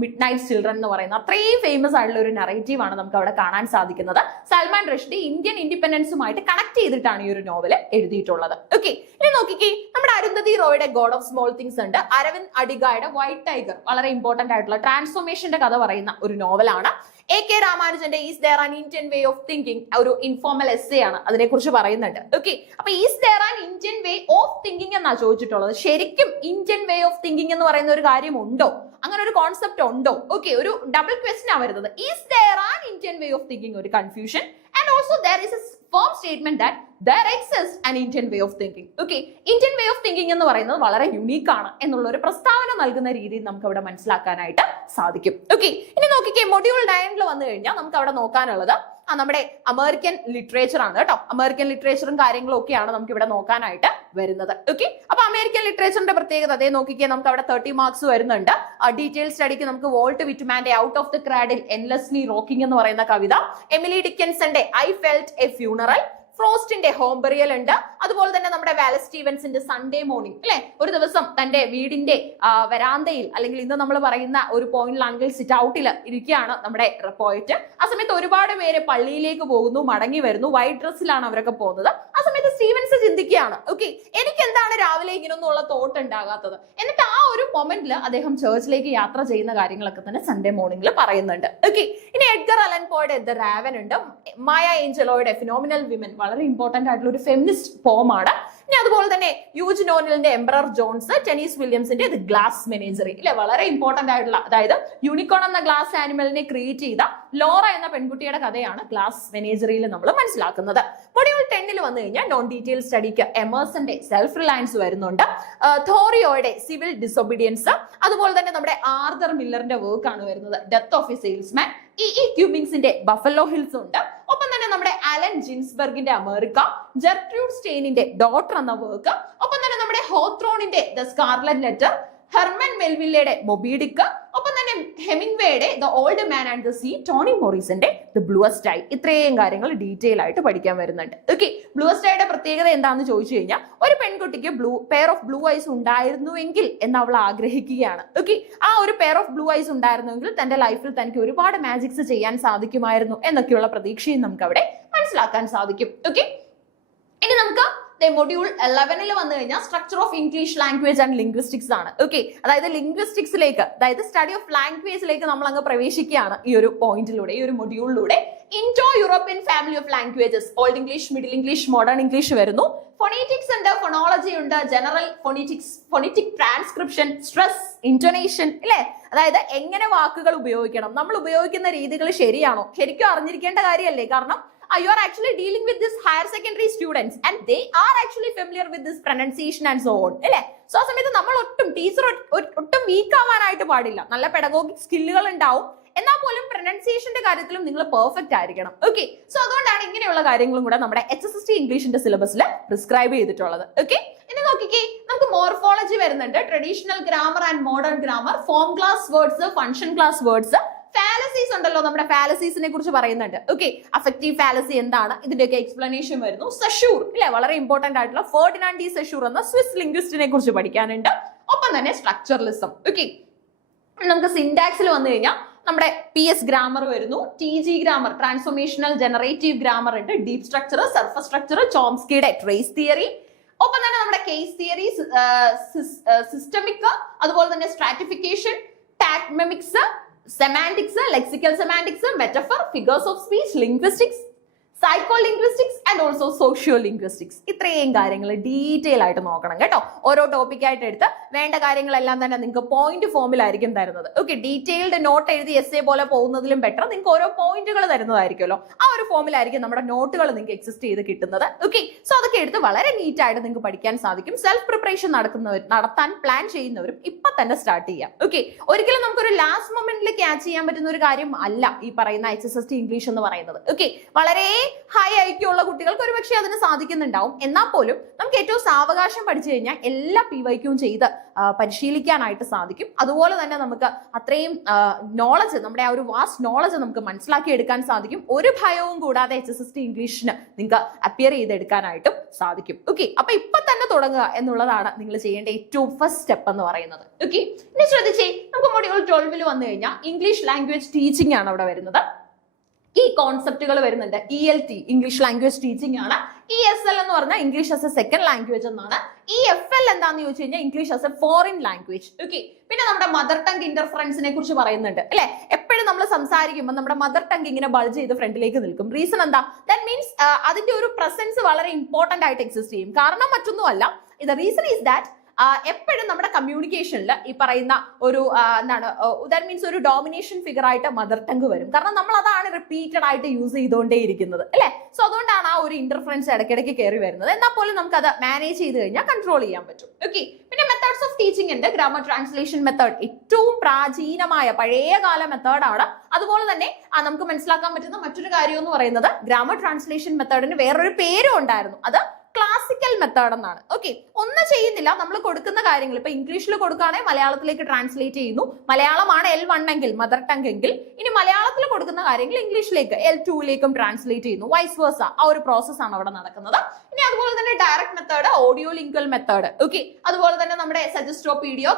മിഡ് നൈറ്റ് ചിൽഡ്രൻ എന്ന് പറയുന്നത്. അത്രയും ഫേമസ് ആയിട്ടുള്ള ഒരു നറേറ്റീവ് ആണ് നമുക്ക് അവിടെ കാണാൻ സാധിക്കുന്നത്. സൽമാൻ റഷ്ദി ഇന്ത്യൻ ഇൻഡിപെൻഡൻസുമായിട്ട് കണക്ട് ചെയ്തിട്ടാണ് ഈ ഒരു നോവൽ എഴുതിയിട്ടുള്ളത്. ഓക്കെ, ഇനി നോക്കിക്കേ, നമ്മുടെ അരുന്ധതി റോയുടെ ഗോഡ് ഓഫ് സ്മോൾ തിങ്സ് ഉണ്ട്. അരവിന്ദ് അഡിഗയുടെ വൈറ്റ് ടൈഗർ വളരെ ഇമ്പോർട്ടന്റ് ആയിട്ടുള്ള ട്രാൻസ്ഫോർമേഷന്റെ കഥ പറയുന്ന ഒരു നോവലാണ്. AK രാമാനുജന്റെ is there an Indian way of thinking, ഒരു ഇൻഫോർമൽ എസ്സേ ആണ്, അതിനെ കുറിച്ച് പറയുന്നുണ്ട്. ഓക്കെ, അപ്പൊ is there an Indian way of thinking എന്നാ ചോദിച്ചിട്ടുള്ളത്. ശരിക്കും ഇന്ത്യൻ വേ ഓഫ് തിങ്കിങ് എന്ന് പറയുന്ന ഒരു കാര്യം ഉണ്ടോ, അങ്ങനെ ഒരു കോൺസെപ്റ്റ് ഉണ്ടോ? ഓക്കെ, ഒരു ഡബിൾ ക്വസ്റ്റ്യൻ ആ വരുന്നത്. Is there an Indian way of thinking, ഒരു confusion, and also there is a firm statement that there exists an Indian way of thinking. Okay, Indian way of thinking എന്ന് പറയുന്നത് വളരെ unique ആണ് എന്നുള്ള ഒരു പ്രസ്താവന നൽകുന്ന രീതിയിൽ നമുക്ക് അവിടെ മനസ്സിലാക്കാനായിട്ട് സാധിക്കും. ഓക്കെ, ഇനി നോക്കിക്കേ, മൊഡ്യൂൾ 9 വന്നു കഴിഞ്ഞാൽ നമുക്ക് അവിടെ നോക്കാനുള്ളത് നമ്മുടെ അമേരിക്കൻ ലിറ്ററേച്ചർ ആണ് കേട്ടോ. അമേരിക്കൻ ലിറ്ററേച്ചറും കാര്യങ്ങളും ഒക്കെയാണ് നമുക്ക് ഇവിടെ നോക്കാനായിട്ട് വരുന്നത്. ഓക്കെ, അപ്പൊ അമേരിക്കൻ ലിറ്ററേച്ചറിന്റെ പ്രത്യേകത അതേ നോക്കിക്കേ, നമുക്ക് അവിടെ 30 മാർക്സ് വരുന്നുണ്ട്. ഡീറ്റെയിൽ സ്റ്റഡിക്ക് നമുക്ക് വോൾട്ട് വിറ്റ്മാന്റെ out of the cradle endlessly rocking എന്ന് പറയുന്ന കവിത, എമിലി ഡിക്കൻസന്റെ ഐ ഫെൽറ്റ് എ ഫ്യൂണറൽ, ഫ്രോസ്റ്റിന്റെ ഹോം ബറിയൽ ഉണ്ട്. അതുപോലെ തന്നെ നമ്മുടെ വാലസ് സ്റ്റീവൻസിന്റെ സൺഡേ മോർണിംഗ്, അല്ലെ ഒരു ദിവസം തന്റെ വീടിന്റെ വരാന്തയിൽ, അല്ലെങ്കിൽ ഇന്ന് നമ്മൾ പറയുന്ന ഒരു പോയിന്റിലാണെങ്കിൽ സിറ്റ് ഔട്ടിൽ ഇരിക്കുകയാണ് നമ്മുടെ പോയിന്റ്. ആ സമയത്ത് ഒരുപാട് പേര് പള്ളിയിലേക്ക് പോകുന്നു, മടങ്ങി വരുന്നു, വൈറ്റ് ഡ്രസ്സിലാണ് അവരൊക്കെ പോകുന്നത്. ആ സമയത്ത് സ്റ്റീവൻസ് ചിന്തിക്കുകയാണ്, ഓക്കെ എനിക്ക് എന്താണ് രാവിലെ ഇങ്ങനൊന്നുള്ള തോട്ട് ഉണ്ടാകാത്തത്. എന്നിട്ട് ആ ഒരു മൊമെന്റിൽ അദ്ദേഹം ചേർച്ചിലേക്ക് യാത്ര ചെയ്യുന്ന കാര്യങ്ങളൊക്കെ തന്നെ സൺഡേ മോർണിംഗിൽ പറയുന്നുണ്ട്. ഓക്കെ, ഇനി എഡ്ഗർ അലൻ പോയുടെ ദ റാവൻ ഉണ്ട്. മായ ഏഞ്ചലോയുടെ ഫിനോമിനൽ വിമൻ വളരെ ഇമ്പോർട്ടന്റ് ആയിട്ടുള്ള ഒരു ഫെമിനിസ്റ്റ് പോമാണ്. ഇനി അതുപോലെ തന്നെ യൂജിൻ ഓനിലിന്റെ എംപറർ ജോൺസ്, ടെനീസ് വില്യംസിന്റെ ദ ഗ്ലാസ് മെനേജറി, ഇല്ലെ വളരെ ഇമ്പോർട്ടന്റ് ആയിട്ടുള്ള, അതായത് യൂണിക്കോൺ എന്ന ഗ്ലാസ് ആനിമലിനെ ക്രിയേറ്റ് ചെയ്ത ലോറ എന്ന പെൺകുട്ടിയുടെ കഥയാണ് ഗ്ലാസ് മെനേജറിയിൽ നമ്മൾ മനസ്സിലാക്കുന്നത്. മൊഡ്യൂൾ 10 വന്നു കഴിഞ്ഞാൽ നോൺ ഡീറ്റെയിൽ സ്റ്റഡിക്ക് എമേഴ്സന്റെ സെൽഫ് റിലയൻസ് വരുന്നുണ്ട്. തോറിയോയുടെ സിവിൽ ഡിസൊബീഡിയൻസ്, അതുപോലെ തന്നെ നമ്മുടെ ആർതർ മില്ലറിന്റെ വർക്ക് ആണ് വരുന്നത്, ഡെത്ത് ഓഫ് എ സെയിൽസ്മാൻ. ക്യൂബിങ്സിന്റെ ബഫലോ ഹിൽസ് ഉണ്ട്. ഒപ്പം തന്നെ നമ്മുടെ അലൻ ജിൻസ്ബർഗിന്റെ അമേരിക്ക, ജെർട്രൂഡ് സ്റ്റെയിനിന്റെ ഡോട്ടർ എന്ന വർക്ക്, ഒപ്പം തന്നെ നമ്മുടെ ഹോത്രോണിന്റെ ദ സ്കാർലറ്റ് ലെറ്റർ, ഹെർമൻ മെൽവില്ലയുടെ മൊബീഡിക്ക്, ഒപ്പം തന്നെ ഹെമിംഗ്വേയുടെ the old man and the sea, Tony മോറിസന്റെ ദ ബ്ലൂവസ്റ്റ് ഐ. ഇത്രയും കാര്യങ്ങൾ ഡീറ്റെയിൽ ആയിട്ട് പഠിക്കാൻ വരുന്നുണ്ട്. ഓക്കെ, ബ്ലൂവസ്റ്റ് ഐയുടെ പ്രത്യേകത എന്താണെന്ന് ചോദിച്ചു കഴിഞ്ഞാൽ, ഒരു പെൺകുട്ടിക്ക് പെയർ ഓഫ് ബ്ലൂ ഐസ് ഉണ്ടായിരുന്നുവെങ്കിൽ എന്ന് അവൾ ആഗ്രഹിക്കുകയാണ്. ഓക്കെ, ആ ഒരു പെയർ ഓഫ് ബ്ലൂ ഐസ് ഉണ്ടായിരുന്നുവെങ്കിൽ തന്റെ ലൈഫിൽ തനിക്ക് ഒരുപാട് മാജിക്സ് ചെയ്യാൻ സാധിക്കുമായിരുന്നു എന്നൊക്കെയുള്ള പ്രതീക്ഷയും നമുക്ക് അവിടെ മനസ്സിലാക്കാൻ സാധിക്കും. ഓക്കെ, ഇനി നമുക്ക് മൊഡ്യൂൾ 11 വന്നു കഴിഞ്ഞാൽ structure of English language and linguistics ആണ്. ഓക്കെ, അതായത് ലിംഗ്വിസ്റ്റിക്സിലേക്ക്, അതായത് സ്റ്റഡി ഓഫ് ലാംഗ്വേജിലേക്ക് നമ്മൾ അങ്ങ് പ്രവേശിക്കുകയാണ് ഈ ഒരു പോയിന്റിലൂടെ, ഈ ഒരു മൊഡ്യൂളിലൂടെ. Indo European family of languages, old English, middle English, modern English വരുന്നു. ഫൊണീറ്റിക്സ് ഉണ്ട്, ഫൊണോളജി ഉണ്ട്, general phonetics, phonetic transcription, stress, intonation, അല്ലെ? അതായത് എങ്ങനെ വാക്കുകൾ ഉപയോഗിക്കണം, നമ്മൾ ഉപയോഗിക്കുന്ന രീതികൾ ശരിയാണോ, ശരിക്കും അറിഞ്ഞിരിക്കേണ്ട കാര്യമല്ലേ? കാരണം you are actually dealing with this higher secondary students and they are actually familiar with this pronunciation and so on, അല്ലേ? സോ ആ സമയത്ത് നമ്മൾ ടീച്ചർ ഒട്ടും വീക്ക് ആവാനായിട്ട് പാടില്ല. നല്ല പെഡഗോഗിക് സ്കില്ലുകൾ ഉണ്ടാവും, എന്നാൽ പോലും പ്രൊനൗൺസിയേഷന്റെ കാര്യത്തിലും നിങ്ങൾ പെർഫെക്റ്റ് ആയിരിക്കണം. ഓക്കെ, സോ അതുകൊണ്ടാണ് ഇങ്ങനെയുള്ള കാര്യങ്ങളും കൂടെ നമ്മുടെ HSST ഇംഗ്ലീഷിന്റെ സിലബസിൽ പ്രിസ്ക്രൈബ് ചെയ്തിട്ടുള്ളത്. ഓക്കെ, ഇനി നോക്കിക്കേ, നമുക്ക് മോർഫോളജി വരുന്നുണ്ട്, traditional grammar and modern grammar, form class words, function class words, fallacies ഉണ്ടല്ലോ, നമ്മുടെ ഫാലസീസിനെ കുറിച്ച് പറയുന്നുണ്ട്. ഓക്കെ, അഫക്റ്റീവ് ഫാലസി എന്താണ്, ഇതിന്റെയൊക്കെ എക്സ്പ്ലനേഷൻ വരുന്നു. സഷൂർ, ഇല്ലേ, വളരെ ഇമ്പോർട്ടന്റ് ആയിട്ടുള്ള ഫെർഡിനാൻഡ് ഡി സഷൂർ എന്ന സ്വിസ് ലിംഗ്വിസ്റ്റിനെ കുറിച്ച് പഠിക്കാനുണ്ട്. ഒപ്പം തന്നെ സ്ട്രക്ചറലിസം. ഓക്കെ, നമുക്ക് സിന്റാക്സിൽ വന്നു കഴിഞ്ഞാൽ നമ്മുടെ PS ഗ്രാമർ വരുന്നു, TG grammar, transformational generative grammar ഉണ്ട്, ഡീപ് സ്ട്രക്ചർ, സർഫസ് സ്ട്രക്ചർ, ചോംസ്കിയുടെ ട്രേസ് തിയറി, ഒപ്പം തന്നെ നമ്മുടെ കേസ് തിയറി, സിസ്റ്റമിക്, അതുപോലെ തന്നെ stratification, tagmemics, semantics, lexical semantics, metaphor, figures of speech, linguistics, psycho linguistics and also socio linguistics. ഇത്രയും കാര്യങ്ങൾ ഡീറ്റെയിൽ ആയിട്ട് നോക്കണം കേട്ടോ. ഓരോ ടോപ്പിക് ആയിട്ട് എടുത്ത് വേണ്ട കാര്യങ്ങളെല്ലാം തന്നെ നിങ്ങൾക്ക് പോയിന്റ് ഫോമിലായിരിക്കും തരുന്നത്. ഓക്കെ, ഡീറ്റെയിൽഡ് നോട്ട് എഴുതി എസ്സേ പോലെ പോകുന്നതിലും ബെറ്റർ നിങ്ങൾക്ക് ഓരോ പോയിന്റുകൾ തരുന്നതായിരിക്കുമല്ലോ. ആ ഒരു ഫോമിലായിരിക്കും നമ്മുടെ നോട്ടുകൾ നിങ്ങൾക്ക് എക്സിസ്റ്റ് ചെയ്ത് കിട്ടുന്നത്. ഓക്കെ, സോ അതൊക്കെ എടുത്ത് വളരെ നീറ്റ് ആയിട്ട് നിങ്ങൾക്ക് പഠിക്കാൻ സാധിക്കും. സെൽഫ് പ്രിപ്പറേഷൻ നടത്താൻ പ്ലാൻ ചെയ്യുന്നവരും ഇപ്പൊ തന്നെ സ്റ്റാർട്ട് ചെയ്യാം. ഓക്കെ, ഒരിക്കലും നമുക്കൊരു ലാസ്റ്റ് മൊമെന്റിൽ ക്യാച്ച് ചെയ്യാൻ പറ്റുന്ന ഒരു കാര്യം അല്ല ഈ പറയുന്ന HSST ഇംഗ്ലീഷ് എന്ന് പറയുന്നത്. ഓക്കെ, വളരെ ഹൈ ഐക്യമുള്ള കുട്ടികൾക്ക് ഒരുപക്ഷെ അതിന് സാധിക്കുന്നുണ്ടാവും. എന്നാൽ പോലും നമുക്ക് ഏറ്റവും സാവകാശം പഠിച്ചു കഴിഞ്ഞാൽ എല്ലാ PYQയും ചെയ്ത് പരിശീലിക്കാനായിട്ട് സാധിക്കും. അതുപോലെ തന്നെ നമുക്ക് അത്രയും നോളജ്, നമ്മുടെ ആ ഒരു വാസ്റ്റ് നോളജ് നമുക്ക് മനസ്സിലാക്കി എടുക്കാൻ സാധിക്കും. ഒരു ഭയവും കൂടാതെ HSST ഇംഗ്ലീഷിന് നിങ്ങൾക്ക് അപ്പിയർ ചെയ്തെടുക്കാനായിട്ടും സാധിക്കും. ഓക്കെ, അപ്പൊ ഇപ്പൊ തന്നെ തുടങ്ങുക എന്നുള്ളതാണ് നിങ്ങൾ ചെയ്യേണ്ട ഏറ്റവും ഫസ്റ്റ് സ്റ്റെപ്പ് എന്ന് പറയുന്നത്. ഓക്കെ, ഇനി ശ്രദ്ധിച്ചേ, നമുക്ക് മൊഡ്യൂൾ 12 വന്നു കഴിഞ്ഞാൽ ഇംഗ്ലീഷ് ലാംഗ്വേജ് ടീച്ചിങ് ആണ് അവിടെ വരുന്നത്. ഈ കോൺസെപ്റ്റുകൾ വരുന്നുണ്ട്. ELT ഇംഗ്ലീഷ് ലാംഗ്വേജ് ടീച്ചിങ് ആണ്. ESL എന്ന് പറഞ്ഞാൽ English as A second language എന്നാണ്. EFL എന്താന്ന് ചോദിച്ചു കഴിഞ്ഞാൽ English as A foreign language. Okay, പിന്നെ നമ്മുടെ മദർ ടങ് ഇന്റർഫറൻസിനെ കുറിച്ച് പറയുന്നുണ്ട്, അല്ലെ? എപ്പോഴും നമ്മൾ സംസാരിക്കുമ്പോൾ നമ്മുടെ മദർ ടങ് ഇങ്ങനെ ബൾജ് ചെയ്ത് ഫ്രണ്ടിലേക്ക് നിൽക്കും. റീസൺ എന്താ? ദാറ്റ് മീൻസ് അതിന്റെ ഒരു പ്രസൻസ് വളരെ ഇമ്പോർട്ടന്റ് ആയിട്ട് എക്സിസ്റ്റ് ചെയ്യും. കാരണം മറ്റൊന്നുമല്ല, ഇത് റീസൺ ഈസ് ദാറ്റ് എപ്പോഴും നമ്മുടെ കമ്മ്യൂണിക്കേഷനിൽ ഈ പറയുന്ന ഒരു എന്താണ്, ദാറ്റ് മീൻസ് ഒരു ഡോമിനേഷൻ ഫിഗർ ആയിട്ട് മദർ ടങ് വരും. കാരണം നമ്മൾ അതാണ് റിപ്പീറ്റഡ് ആയിട്ട് യൂസ് ചെയ്തുകൊണ്ടേയിരിക്കുന്നത്, അല്ലെ? സോ അതുകൊണ്ടാണ് ആ ഒരു ഇന്റർഫറൻസ് ഇടയ്ക്കിടയ്ക്ക് കയറി വരുന്നത്. എന്നാൽ പോലും നമുക്ക് അത് മാനേജ് ചെയ്ത് കഴിഞ്ഞാൽ കൺട്രോൾ ചെയ്യാൻ പറ്റും. ഓക്കെ, പിന്നെ മെത്തേഡ്സ് ഓഫ് ടീച്ചിങ് ഉണ്ട്. ഗ്രാമർ ട്രാൻസ്ലേഷൻ മെത്തേഡ് ഏറ്റവും പ്രാചീനമായ പഴയകാല മെത്തേഡാണ്. അതുപോലെ തന്നെ നമുക്ക് മനസ്സിലാക്കാൻ പറ്റുന്ന മറ്റൊരു കാര്യം എന്ന് പറയുന്നത് ഗ്രാമർ ട്രാൻസ്ലേഷൻ മെത്തേഡിന് വേറൊരു പേരും ഉണ്ടായിരുന്നു. അത് ക്ലാസിക്കൽ മെത്തേഡ് എന്നാണ്. ഓക്കെ, ഒന്നും ചെയ്യുന്നില്ല, നമ്മൾ കൊടുക്കുന്ന കാര്യങ്ങൾ ഇപ്പൊ ഇംഗ്ലീഷിൽ കൊടുക്കുകയാണെങ്കിൽ മലയാളത്തിലേക്ക് ട്രാൻസ്ലേറ്റ് ചെയ്യുന്നു. മലയാളമാണ് L1 എങ്കിൽ, മദർ ടങ് എങ്കിൽ, ഇനി മലയാളത്തിൽ കൊടുക്കുന്ന കാര്യങ്ങൾ ഇംഗ്ലീഷിലേക്ക് L2ലേക്കും ട്രാൻസ്ലേറ്റ് ചെയ്യുന്നു. വൈസ് വേഴ്സ, ആ ഒരു പ്രോസസ് ആണ് അവിടെ നടക്കുന്നത്. ഇനി അതുപോലെ തന്നെ direct method, audio lingual method. Okay, അതുപോലെ തന്നെ നമ്മുടെ സജസ്റ്റോപീഡിയോ,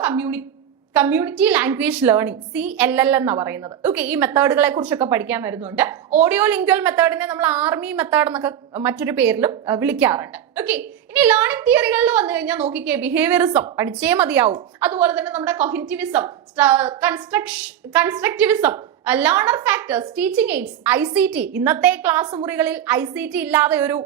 കമ്മ്യൂണിറ്റി ലാംഗ്വേജ് ലേണിംഗ്, CLL എന്നാ പറയുന്നത്. ഓക്കെ, ഈ മെത്തേഡുകളെ കുറിച്ചൊക്കെ പഠിക്കാൻ വരുന്നുണ്ട്. ഓഡിയോ ലിംഗ്വൽ മെത്തേഡിനെ നമ്മൾ ആർമി മെത്തേഡ് എന്നൊക്കെ മറ്റൊരു പേരിലും വിളിക്കാറുണ്ട്. ഓക്കെ, ഇനി ലേണിംഗ് തിയറികളിൽ വന്നു കഴിഞ്ഞാൽ നോക്കിക്കേ, ബിഹേവിയറിസം പഠിച്ചേ മതിയാവും. അതുപോലെ തന്നെ നമ്മുടെ cognitivism, constructivism, learner factors, teaching aids, ICT. ഇന്നത്തെ ക്ലാസ് മുറികളിൽ ICT ഇല്ലാതെ ഒരു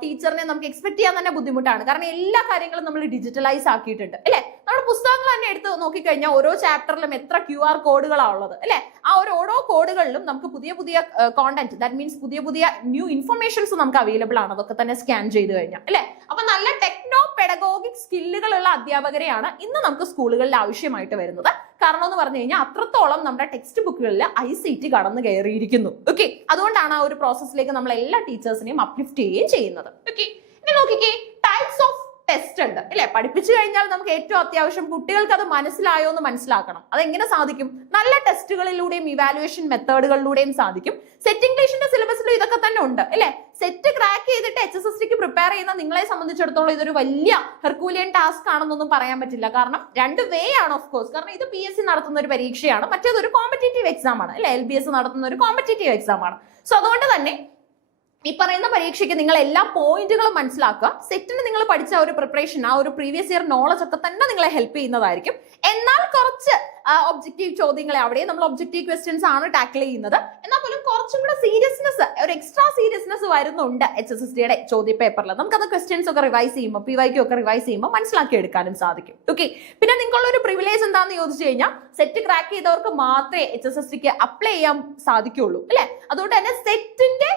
ടീച്ചറിനെ നമുക്ക് എക്സ്പെക്ട് ചെയ്യാൻ തന്നെ ബുദ്ധിമുട്ടാണ്. കാരണം എല്ലാ കാര്യങ്ങളും നമ്മൾ ഡിജിറ്റലൈസ് ആക്കിയിട്ടുണ്ട്, അല്ലെ? നമ്മുടെ പുസ്തകങ്ങൾ തന്നെ എടുത്ത് നോക്കിക്കഴിഞ്ഞാൽ ഓരോ ചാപ്റ്ററിലും എത്ര QR കോഡുകളാണ് ഉള്ളത്, അല്ലെ? ആ ഓരോ കോഡുകളിലും നമുക്ക് പുതിയ പുതിയ കോണ്ടന്റ്, ദാറ്റ് മീൻസ് പുതിയ പുതിയ ന്യൂ ഇൻഫർമേഷൻസ് നമുക്ക് അവൈലബിൾ ആണ്. അതൊക്കെ തന്നെ സ്കാൻ ചെയ്ത് കഴിഞ്ഞാൽ, അല്ലെ? അപ്പൊ നല്ല ടെക്നോ പെഡഗോഗിക് സ്കില്ലുകളുള്ള അധ്യാപകരെയാണ് ഇന്ന് നമുക്ക് സ്കൂളുകളിൽ ആവശ്യമായിട്ട് വരുന്നത്. കാരണം എന്ന് പറഞ്ഞു കഴിഞ്ഞാൽ അത്രത്തോളം നമ്മുടെ ടെക്സ്റ്റ് ബുക്കുകളിൽ ICT കടന്നു കയറിയിരിക്കുന്നു. ഓക്കെ, അതുകൊണ്ടാണ് ആ ഒരു പ്രോസസ്സിലേക്ക് നമ്മൾ എല്ലാ ടീച്ചേഴ്സിനെയും അപ്ലിഫ്റ്റ് ചെയ്യുകയും ചെയ്യുന്നത്. ഓക്കെ, ഇനി നോക്കിക്കേ, ടൈപ്സ് ഓഫ് ടെസ്റ്റ് ഉണ്ട്, അല്ലെ? പഠിപ്പിച്ചു കഴിഞ്ഞാൽ നമുക്ക് ഏറ്റവും അത്യാവശ്യം കുട്ടികൾക്ക് അത് മനസ്സിലായോ എന്ന് മനസ്സിലാക്കണം. അതെങ്ങനെ സാധിക്കും? നല്ല ടെസ്റ്റുകളിലൂടെയും ഇവാലുവേഷൻ മെത്തേഡുകളിലൂടെയും സാധിക്കും. സെറ്റ് ഇംഗ്ലീഷിന്റെ സിലബസിലും ഇതൊക്കെ തന്നെ ഉണ്ട്, അല്ലെ? സെറ്റ് ക്രാക്ക് ചെയ്തിട്ട് HSSTക്ക് പ്രിപ്പയർ ചെയ്യുന്ന നിങ്ങളെ സംബന്ധിച്ചിടത്തോളം ഇതൊരു വലിയ ഹെർക്കൂലിയൻ ടാസ്ക് ആണെന്നൊന്നും പറയാൻ പറ്റില്ല. കാരണം രണ്ട് വേ ആണ് ഓഫ് കോഴ്സ്. കാരണം ഇത് PSC നടത്തുന്ന ഒരു പരീക്ഷയാണ്, മറ്റേതൊരു കോമ്പറ്റേറ്റീവ് എക്സാം ആണ്, അല്ലെ? LBS നടത്തുന്ന ഒരു കോമ്പറ്റേറ്റീവ് എക്സാം ആണ്. സോ അതുകൊണ്ട് തന്നെ ഈ പറയുന്ന പരീക്ഷയ്ക്ക് നിങ്ങൾ എല്ലാ പോയിന്റുകളും മനസ്സിലാക്കുക. സെറ്റിന് നിങ്ങൾ പഠിച്ച ഒരു പ്രിപ്പറേഷൻ, ആ ഒരു പ്രീവിയസ് ഇയർ നോളജ് ഒക്കെ തന്നെ നിങ്ങളെ ഹെൽപ്പ് ചെയ്യുന്നതായിരിക്കും. എന്നാൽ കുറച്ച് ഒബ്ജക്റ്റീവ് ചോദ്യങ്ങളെ, അവിടെ നമ്മൾ ഒബ്ജക്റ്റീവ് ക്വസ്റ്റ്യൻസ് ആണ് ടാക്കിൾ ചെയ്യുന്നത്, എന്നാൽ പോലും കുറച്ചും കൂടെ സീരിയസ്നെസ്, ഒരു എക്സ്ട്രാ സീരിയസ്നെസ് വരുന്നുണ്ട് HSSD-യുടെ ചോദ്യ പേപ്പറിൽ. നമുക്കത് ക്വസ്റ്റ്യൻസ് ഒക്കെ റിവൈസ് ചെയ്യുമ്പോൾ, PYQ ഒക്കെ റിവൈസ് ചെയ്യുമ്പോൾ മനസ്സിലാക്കി എടുക്കാനും സാധിക്കും. ഓക്കെ, പിന്നെ നിങ്ങളുടെ ഒരു പ്രിവിലേജ് എന്താണെന്ന് ചോദിച്ചു കഴിഞ്ഞാൽ സെറ്റ് ക്രാക്ക് ചെയ്തവർക്ക് മാത്രമേ HSSD-ക്ക് അപ്ലൈ ചെയ്യാൻ സാധിക്കുള്ളൂ അല്ലെ. അതുകൊണ്ട് തന്നെ സെറ്റിന്റെ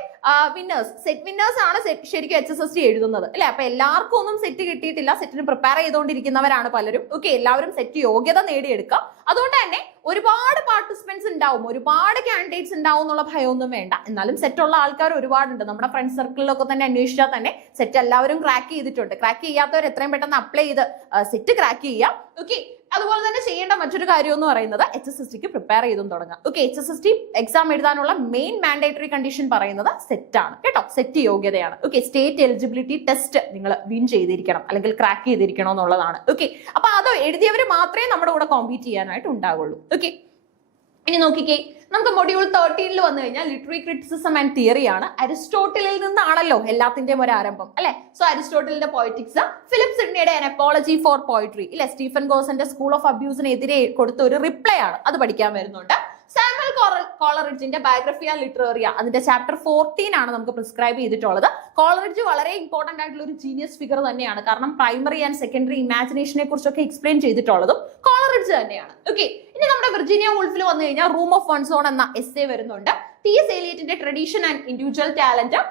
സെറ്റ് വിന്നേഴ്സ് ആണ് ശരിക്കും HSSD എഴുതുന്നത് അല്ലെ. അപ്പൊ എല്ലാവർക്കും ഒന്നും സെറ്റ് കിട്ടിയിട്ടില്ല. സെറ്റിന് പ്രിപ്പയർ ചെയ്തുകൊണ്ടിരിക്കുന്നവരാണ് പലരും. ഓക്കെ, എല്ലാവരും സെറ്റ് യോഗ്യത നേടിയെടുക്കുക. അതുകൊണ്ട് തന്നെ ഒരുപാട് പാർട്ടിസിപ്പൻസ് ഉണ്ടാവും, ഒരുപാട് കാൻഡിഡേറ്റ്സ് ഉണ്ടാവും എന്നുള്ള ഭയമൊന്നും വേണ്ട. എന്നാലും സെറ്റ് ഉള്ള ആൾക്കാർ ഒരുപാടുണ്ട്. നമ്മുടെ ഫ്രണ്ട് സർക്കിളിലൊക്കെ തന്നെ അന്വേഷിച്ചാൽ തന്നെ സെറ്റ് എല്ലാവരും ക്രാക്ക് ചെയ്തിട്ടുണ്ട്. ക്രാക്ക് ചെയ്യാത്തവർ എത്രയും പെട്ടെന്ന് അപ്ലൈ ചെയ്ത് സെറ്റ് ക്രാക്ക് ചെയ്യാം. ഓക്കെ, അതുപോലെ തന്നെ ചെയ്യേണ്ട മറ്റൊരു കാര്യം എന്ന് പറയുന്നത് HSSD-ക്ക് പ്രിപ്പയർ ചെയ്തും തുടങ്ങാം. ഓക്കെ, HSSD എക്സാം എഴുതാനുള്ള മെയിൻ മാൻഡേറ്ററി കണ്ടീഷൻ പറയുന്നത് സെറ്റ് ആണ് കേട്ടോ, സെറ്റ് യോഗ്യതയാണ്. ഓക്കെ, സ്റ്റേറ്റ് എലിജിബിലിറ്റി ടെസ്റ്റ് നിങ്ങൾ വിൻ ചെയ്തിരിക്കണം അല്ലെങ്കിൽ ക്രാക്ക് ചെയ്തിരിക്കണം എന്നുള്ളതാണ്. ഓക്കെ, അപ്പൊ അത് എഴുതിയവർ മാത്രമേ നമ്മുടെ കൂടെ കോമ്പീറ്റ് ചെയ്യാനായിട്ട് ഉണ്ടാവുള്ളൂ. ഓക്കെ, ഇനി നോക്കിക്കേ, നമുക്ക് മൊഡ്യൂൾ 13 വന്നു കഴിഞ്ഞാൽ ലിറ്റററി ക്രിറ്റിസിസം ആൻഡ് തിയറി ആണ്. അരിസ്റ്റോട്ടിലിൽ നിന്നാണല്ലോ എല്ലാത്തിന്റെയും ഒരു ആരംഭം അല്ലെ. സോ അരിസ്റ്റോട്ടിലിന്റെ പോയറ്റിക്സ്, ഫിലിപ്പ് സിഡ്നിയുടെ ആൻ അപ്പോളജി ഫോർ പോയിട്രി ഇല്ലെ, സ്റ്റീഫൻ ഗോസന്റെ സ്കൂൾ ഓഫ് അബ്യൂസിനെതിരെ കൊടുത്ത ഒരു റിപ്ലൈ ആണ്, അത് പഠിക്കാൻ വരുന്നുണ്ട്. സാമുവൽ കോളറിഡ്ജിന്റെ ബയോഗ്രഫിയ ലിറ്ററേറിയ, അതിന്റെ ചാപ്റ്റർ 14 ആണ് നമുക്ക് പ്രിസ്ക്രൈബ് ചെയ്തിട്ടുള്ളത്. കോളറിഡ്ജ് വളരെ ഇമ്പോർട്ടന്റ് ആയിട്ടുള്ള ഒരു ജീനിയസ് ഫിഗർ തന്നെയാണ്. കാരണം പ്രൈമറി ആൻഡ് സെക്കൻഡറി ഇമാജിനേഷനെ കുറിച്ചൊക്കെ എക്സ്പ്ലെയിൻ ചെയ്തിട്ടുള്ളതും കോളറിഡ്ജ് തന്നെയാണ്. ഓക്കെ, ഇനി നമ്മുടെ വിർജീനിയ വൂൾഫിൽ വന്നു കഴിഞ്ഞാൽ റൂം ഓഫ് വൺസ് ഓൺ എന്ന എസ്സേ വരുന്നുണ്ട്. T.S. എലിയറ്റിന്റെ tradition and individual talent,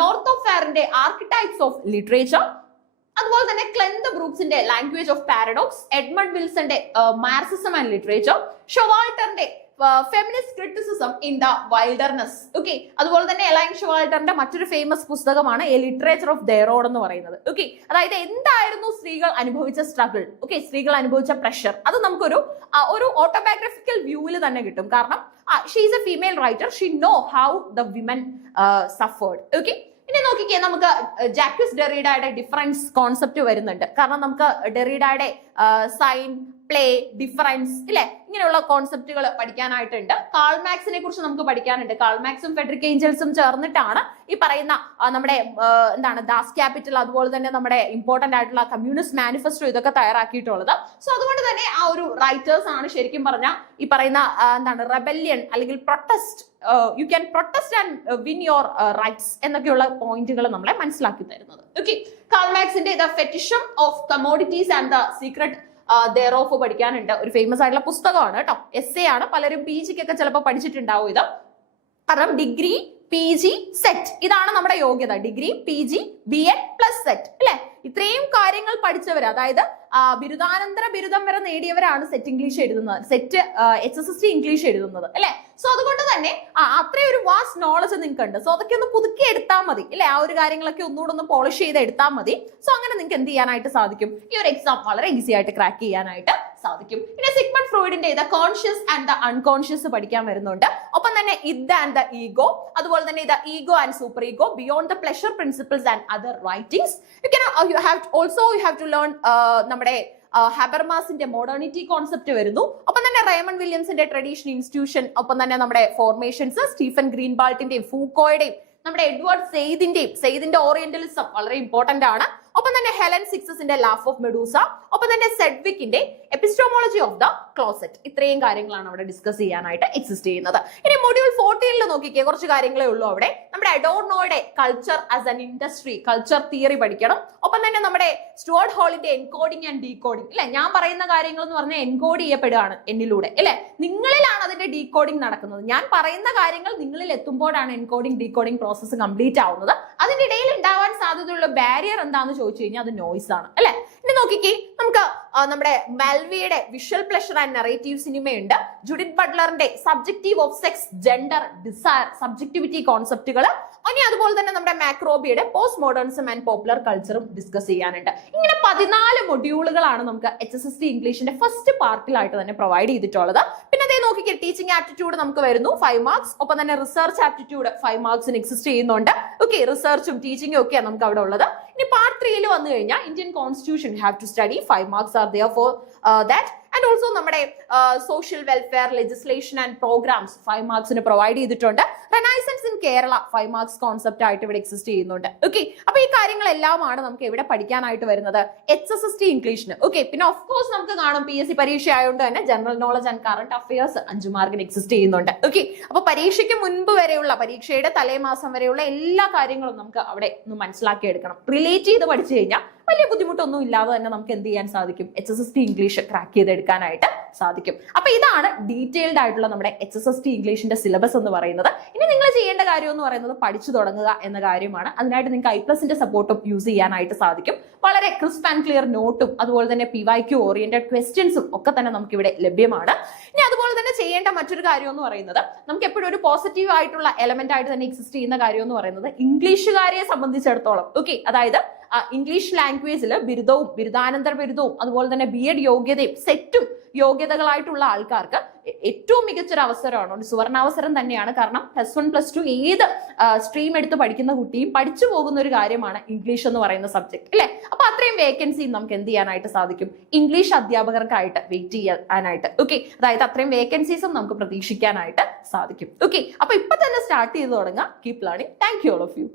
Northrop ഫെയറിന്റെ ആർക്കിടൈപ്സ് ഓഫ് ലിറ്ററേച്ചർ, അതുപോലെ തന്നെ ക്ലെൻത് ബ്രൂക്സിന്റെ ലാംഗ്വേജ് ഓഫ് പാരഡോക്സ്, എഡ്മണ്ട് വിൽസന്റെ മാർക്സിസം ആൻഡ് ലിറ്ററേച്ചർ, ഷൊവാൾട്ടറിന്റെ feminist criticism in the wilderness. Okay, അതുപോലെ തന്നെ എലൈൻ ഷൊവാൾട്ടറിന്റെ മറ്റൊരു ഫേമസ് പുസ്തകമാണ് എ ലിറ്ററേച്ചർ ഓഫ് ദെയറോഡ് എന്ന് പറയുന്നത്. ഓക്കെ, അതായത് എന്തായിരുന്നു സ്ത്രീകൾ അനുഭവിച്ച സ്ട്രഗിൾ, ഓക്കെ, സ്ത്രീകൾ അനുഭവിച്ച പ്രഷർ, അത് നമുക്കൊരു ഓട്ടോബയോഗ്രഫിക്കൽ വ്യൂവിൽ തന്നെ കിട്ടും. കാരണം she is A female writer, she know how the women suffered. Okay, ഇനി നോക്കിക്കേ, നമുക്ക് ജാക്വിസ് ഡെറിഡയുടെ ഡിഫറൻസ് കോൺസെപ്റ്റ് വരുന്നുണ്ട്. കാരണം നമുക്ക് ഡെറിഡയുടെ സൈൻ, പ്ലേ, ഡിഫറൻസ് ഇല്ലെ, ഇങ്ങനെയുള്ള കോൺസെപ്റ്റുകൾ പഠിക്കാനായിട്ടുണ്ട്. കാൾ മാക്സിനെ കുറിച്ച് നമുക്ക് പഠിക്കാനുണ്ട്. കാൾ മാക്സും ഫെഡറിക് ഏഞ്ചൽസും ചേർന്നിട്ടാണ് ഈ പറയുന്ന നമ്മുടെ എന്താണ് ദാസ് ക്യാപിറ്റൽ, അതുപോലെ തന്നെ നമ്മുടെ ഇമ്പോർട്ടന്റ് ആയിട്ടുള്ള കമ്മ്യൂണിസ്റ്റ് മാനിഫെസ്റ്റോ ഇതൊക്കെ തയ്യാറാക്കിയിട്ടുള്ളത്. സോ അതുകൊണ്ട് തന്നെ ആ ഒരു റൈറ്റേഴ്സ് ആണ് ശരിക്കും പറഞ്ഞ ഈ പറയുന്ന എന്താണ് റെബല്യൻ അല്ലെങ്കിൽ protest, you can protest and win your rights എന്നൊക്കെയുള്ള പോയിന്റുകൾ നമ്മളെ മനസ്സിലാക്കി തരുന്നത്. ഓക്കെ, കാൾ മാക്സിന്റെ the fetishism of commodities and the secret thereof പഠിക്കാനുണ്ട്. ഒരു ഫേമസ് ആയിട്ടുള്ള പുസ്തകമാണ് കേട്ടോ, എസ്സേ ആണ്. പലരും PG ക്കൊക്കെ ചിലപ്പോൾ പഠിച്ചിട്ടുണ്ടാവും ഇത്. കാരണം ഡിഗ്രി, PG, സെറ്റ്, ഇതാണ് നമ്മുടെ യോഗ്യത. Degree, PG, BEd plus set അല്ലെ. ഇത്രയും കാര്യങ്ങൾ പഠിച്ചവർ, അതായത് ബിരുദാനന്തര ബിരുദം വരെ നേടിയവരാണ് സെറ്റ് ഇംഗ്ലീഷ് എഴുതുന്നത്, സെറ്റ് HSSD ഇംഗ്ലീഷ് എഴുതുന്നത് അല്ലെ. സോ അതുകൊണ്ട് തന്നെ അത്രയും ഒരു വാസ്റ്റ് നോളജ് നിങ്ങൾക്ക് ഉണ്ട്. സോ അതൊക്കെ ഒന്ന് പുതുക്കി എടുത്താൽ മതി അല്ലെ, ആ ഒരു കാര്യങ്ങളൊക്കെ ഒന്നുകൂടെ ഒന്ന് പോളിഷ് ചെയ്ത് എടുത്താൽ മതി. സോ അങ്ങനെ നിങ്ങൾക്ക് എന്ത് ചെയ്യാനായിട്ട് സാധിക്കും, ഈ ഒരു എക്സാം വളരെ ഈസി ആയിട്ട് ക്രാക്ക് ചെയ്യാനായിട്ട് സാധിക്കും. ഇനി സിഗ്മണ്ട് ഫ്രോയിഡിന്റെ the conscious and the unconscious പഠിക്കാൻ വരുന്നുണ്ട്. ഒപ്പം തന്നെ ഇദ് ആൻഡ് ദ ഈഗോ, അതുപോലെ തന്നെ the ego and super ego, beyond the pleasure principles and other writings. you have to learn നമ്മുടെ ഹാബർമാസിന്റെ മോഡേണിറ്റി കോൺസെപ്റ്റ് വരുന്നു. ഒപ്പം തന്നെ റൈമണ്ട് വില്യംസിന്റെ ട്രഡീഷൻ ഇൻസ്റ്റിറ്റ്യൂഷൻ, ഒപ്പം തന്നെ നമ്മുടെ ഫോർമേഷൻസ്, സ്റ്റീഫൻ ഗ്രീൻബാൾട്ടിന്റെയും ഫൂക്കോയുടെയും നമ്മുടെ എഡ്വേർഡ് സെയ്ദിന്റെ ഓറിയന്റലിസം വളരെ ഇമ്പോർട്ടന്റ് ആണ്. ഒപ്പം തന്നെ ഹെലൻ സിക്സസിന്റെ ലാഫ് ഓഫ് മെഡൂസ, ഒപ്പം തന്നെ സെഡ്വിക്കിന്റെ എപ്പിസ്റ്റോമോളജി ഓഫ് ദ ക്ലോസറ്റ്. ഇത്രയും കാര്യങ്ങളാണ് അവിടെ ഡിസ്കസ് ചെയ്യാനായിട്ട് എക്സിസ്റ്റ് ചെയ്യുന്നത്. ഇനി മൊഡ്യൂൾ 14 നോക്കിക്കേ, കുറച്ച് കാര്യങ്ങളേ ഉള്ളൂ അവിടെ. നമ്മുടെ അഡോർണോയുടെ culture as an industry, culture theory പഠിക്കണം. ഒപ്പം തന്നെ നമ്മുടെ സ്റ്റുവർട്ട് ഹോളിന്റെ എൻകോഡിംഗ് ആൻഡ് ഡീകോഡിംഗ് അല്ലെ. ഞാൻ പറയുന്ന കാര്യങ്ങൾ എന്ന് പറഞ്ഞാൽ എൻകോഡ് ചെയ്യപ്പെടുകയാണ് എന്നിലൂടെ അല്ലെ. നിങ്ങളിലാണ് അതിന്റെ ഡീകോഡിംഗ് നടക്കുന്നത്. ഞാൻ പറയുന്ന കാര്യങ്ങൾ നിങ്ങളിൽ എത്തുമ്പോഴാണ് എൻകോഡിംഗ് ഡീകോഡിംഗ് പ്രോസസ്സ് കംപ്ലീറ്റ് ആവുന്നത്. അതിന്റെ ഇടയിൽ ഉണ്ടാവാൻ സാധ്യതയുള്ള ബാരിയർ എന്താണെന്ന് ചോദിച്ചു കഴിഞ്ഞാൽ അത് നോയ്സ് ആണ് അല്ലെ. ഇനി നോക്കിക്കേ, നമുക്ക് നമ്മുടെ മെൽവിയുടെ വിഷ്വൽ പ്ലഷർ ആൻഡ് നറേറ്റീവ് സിനിമയുണ്ട്. ജുഡിത്ത് ബട്ട്ലറിന്റെ subjective of sex, gender, desire, subjectivity കോൺസെപ്റ്റുകൾ. ഇനി അതുപോലെ തന്നെ നമ്മുടെ മാക്രോബിയുടെ പോസ്റ്റ് മോഡേണിസം ആൻഡ് പോപ്പുലർ കൾച്ചറും ഡിസ്കസ് ചെയ്യാനുണ്ട്. ഇങ്ങനെ 14 മൊഡ്യൂളുകളാണ് നമുക്ക് HSSD ഇംഗ്ലീഷിന്റെ ഫസ്റ്റ് പാർട്ടിലായിട്ട് തന്നെ പ്രൊവൈഡ് ചെയ്തിട്ടുള്ളത്. പിന്നെ അതേ നോക്കിക്കേ, ടീച്ചിങ് ആപ്റ്റിറ്റ്യൂഡ് നമുക്ക് വരുന്നു 5 മാർക്സ്. ഒപ്പം തന്നെ റിസർച്ച് ആപ്റ്റിറ്റ്യൂഡ് 5 മാർക്സിന് എക്സിസ്റ്റ് ചെയ്യുന്നുണ്ട്. ഓക്കെ, റിസർച്ചും ടീച്ചിങ്ങും ഒക്കെയാണ് നമുക്ക് അവിടെ ഉള്ളത്. ഇനി പാർട്ട് 3 വന്നു കഴിഞ്ഞാൽ Indian constitution have to study, 5 marks are there for that. And also നമ്മുടെ social welfare legislation and programmes 5 മാർക്സിന് പ്രൊവൈഡ് ചെയ്തിട്ടുണ്ട്. Renaissance in Kerala 5 marks concept ആയിട്ട് ഇവിടെ എക്സിസ്റ്റ് ചെയ്യുന്നുണ്ട്. ഓക്കെ, അപ്പൊ ഈ കാര്യങ്ങളെല്ലാമാണ് നമുക്ക് എവിടെ പഠിക്കാനായിട്ട് വരുന്നത്, HSST ഇംഗ്ലീഷിന്. ഓക്കെ, പിന്നെ ഓഫ് കോഴ്സ് നമുക്ക് കാണും PSC പരീക്ഷ ആയതുകൊണ്ട് തന്നെ general knowledge and current affairs 5 മാർക്കിന് എക്സിസ്റ്റ് ചെയ്യുന്നുണ്ട്. ഓക്കെ, അപ്പൊ പരീക്ഷയ്ക്ക് മുൻപ് വരെയുള്ള, പരീക്ഷയുടെ തലേമാസം വരെയുള്ള എല്ലാ കാര്യങ്ങളും നമുക്ക് അവിടെ ഒന്ന് മനസ്സിലാക്കി എടുക്കണം. റിലേറ്റ് ചെയ്ത് പഠിച്ചു കഴിഞ്ഞാൽ വലിയ ബുദ്ധിമുട്ടൊന്നും ഇല്ലാതെ തന്നെ നമുക്ക് എന്ത് ചെയ്യാൻ സാധിക്കും, HSST ഇംഗ്ലീഷ് ക്രാക്ക് ചെയ്തെടുക്കാനായിട്ട് സാധിക്കും. അപ്പൊ ഇതാണ് ഡീറ്റെയിൽഡ് ആയിട്ടുള്ള നമ്മുടെ HSST ഇംഗ്ലീഷിന്റെ സിലബസ് എന്ന് പറയുന്നത്. ഇനി നിങ്ങൾ ചെയ്യേണ്ട കാര്യം എന്ന് പറയുന്നത് പഠിച്ചു തുടങ്ങുക എന്ന കാര്യമാണ്. അതിനായിട്ട് നിങ്ങൾക്ക് IPLUSന്റെ സപ്പോർട്ടും യൂസ് ചെയ്യാനായിട്ട് സാധിക്കും. വളരെ ക്രിസ്പ് ആൻഡ് ക്ലിയർ നോട്ടും അതുപോലെ തന്നെ PYQ ഓറിയന്റഡ് ക്വസ്റ്റ്യൻസും ഒക്കെ തന്നെ നമുക്ക് ഇവിടെ ലഭ്യമാണ്. ഇനി അതുപോലെ തന്നെ ചെയ്യേണ്ട മറ്റൊരു കാര്യം എന്ന് പറയുന്നത്, നമുക്ക് എപ്പോഴും ഒരു പോസിറ്റീവ് ആയിട്ടുള്ള എലമെന്റ് ആയിട്ട് തന്നെ എക്സിസ്റ്റ് ചെയ്യുന്ന കാര്യം എന്ന് പറയുന്നത് ഇംഗ്ലീഷുകാരെ സംബന്ധിച്ചിടത്തോളം, ഓക്കെ, അതായത് ഇംഗ്ലീഷ് ലാംഗ്വേജിൽ ബിരുദവും ബിരുദാനന്തര ബിരുദവും അതുപോലെ തന്നെ BEd യോഗ്യതയും സെറ്റും യോഗ്യതകളായിട്ടുള്ള ആൾക്കാർക്ക് ഏറ്റവും മികച്ചൊരു അവസരമാണ്, ഒരു സുവർണാവസരം തന്നെയാണ്. കാരണം +1 +2 ഏത് സ്ട്രീം എടുത്ത് പഠിക്കുന്ന കുട്ടിയും പഠിച്ചു പോകുന്ന ഒരു കാര്യമാണ് ഇംഗ്ലീഷ് എന്ന് പറയുന്ന സബ്ജക്ട്, അല്ലെ? അപ്പൊ അത്രയും വേക്കൻസി നമുക്ക് എന്ത് ചെയ്യാനായിട്ട് സാധിക്കും, ഇംഗ്ലീഷ് അധ്യാപകർക്കായിട്ട് വെയിറ്റ് ചെയ്യാനായിട്ട്. ഓക്കെ, അതായത് അത്രയും വേക്കൻസീസും നമുക്ക് പ്രതീക്ഷിക്കാനായിട്ട് സാധിക്കും. ഓക്കെ, അപ്പൊ ഇപ്പൊ തന്നെ സ്റ്റാർട്ട് ചെയ്ത് തുടങ്ങാം. Keep learning. Thank you all of U.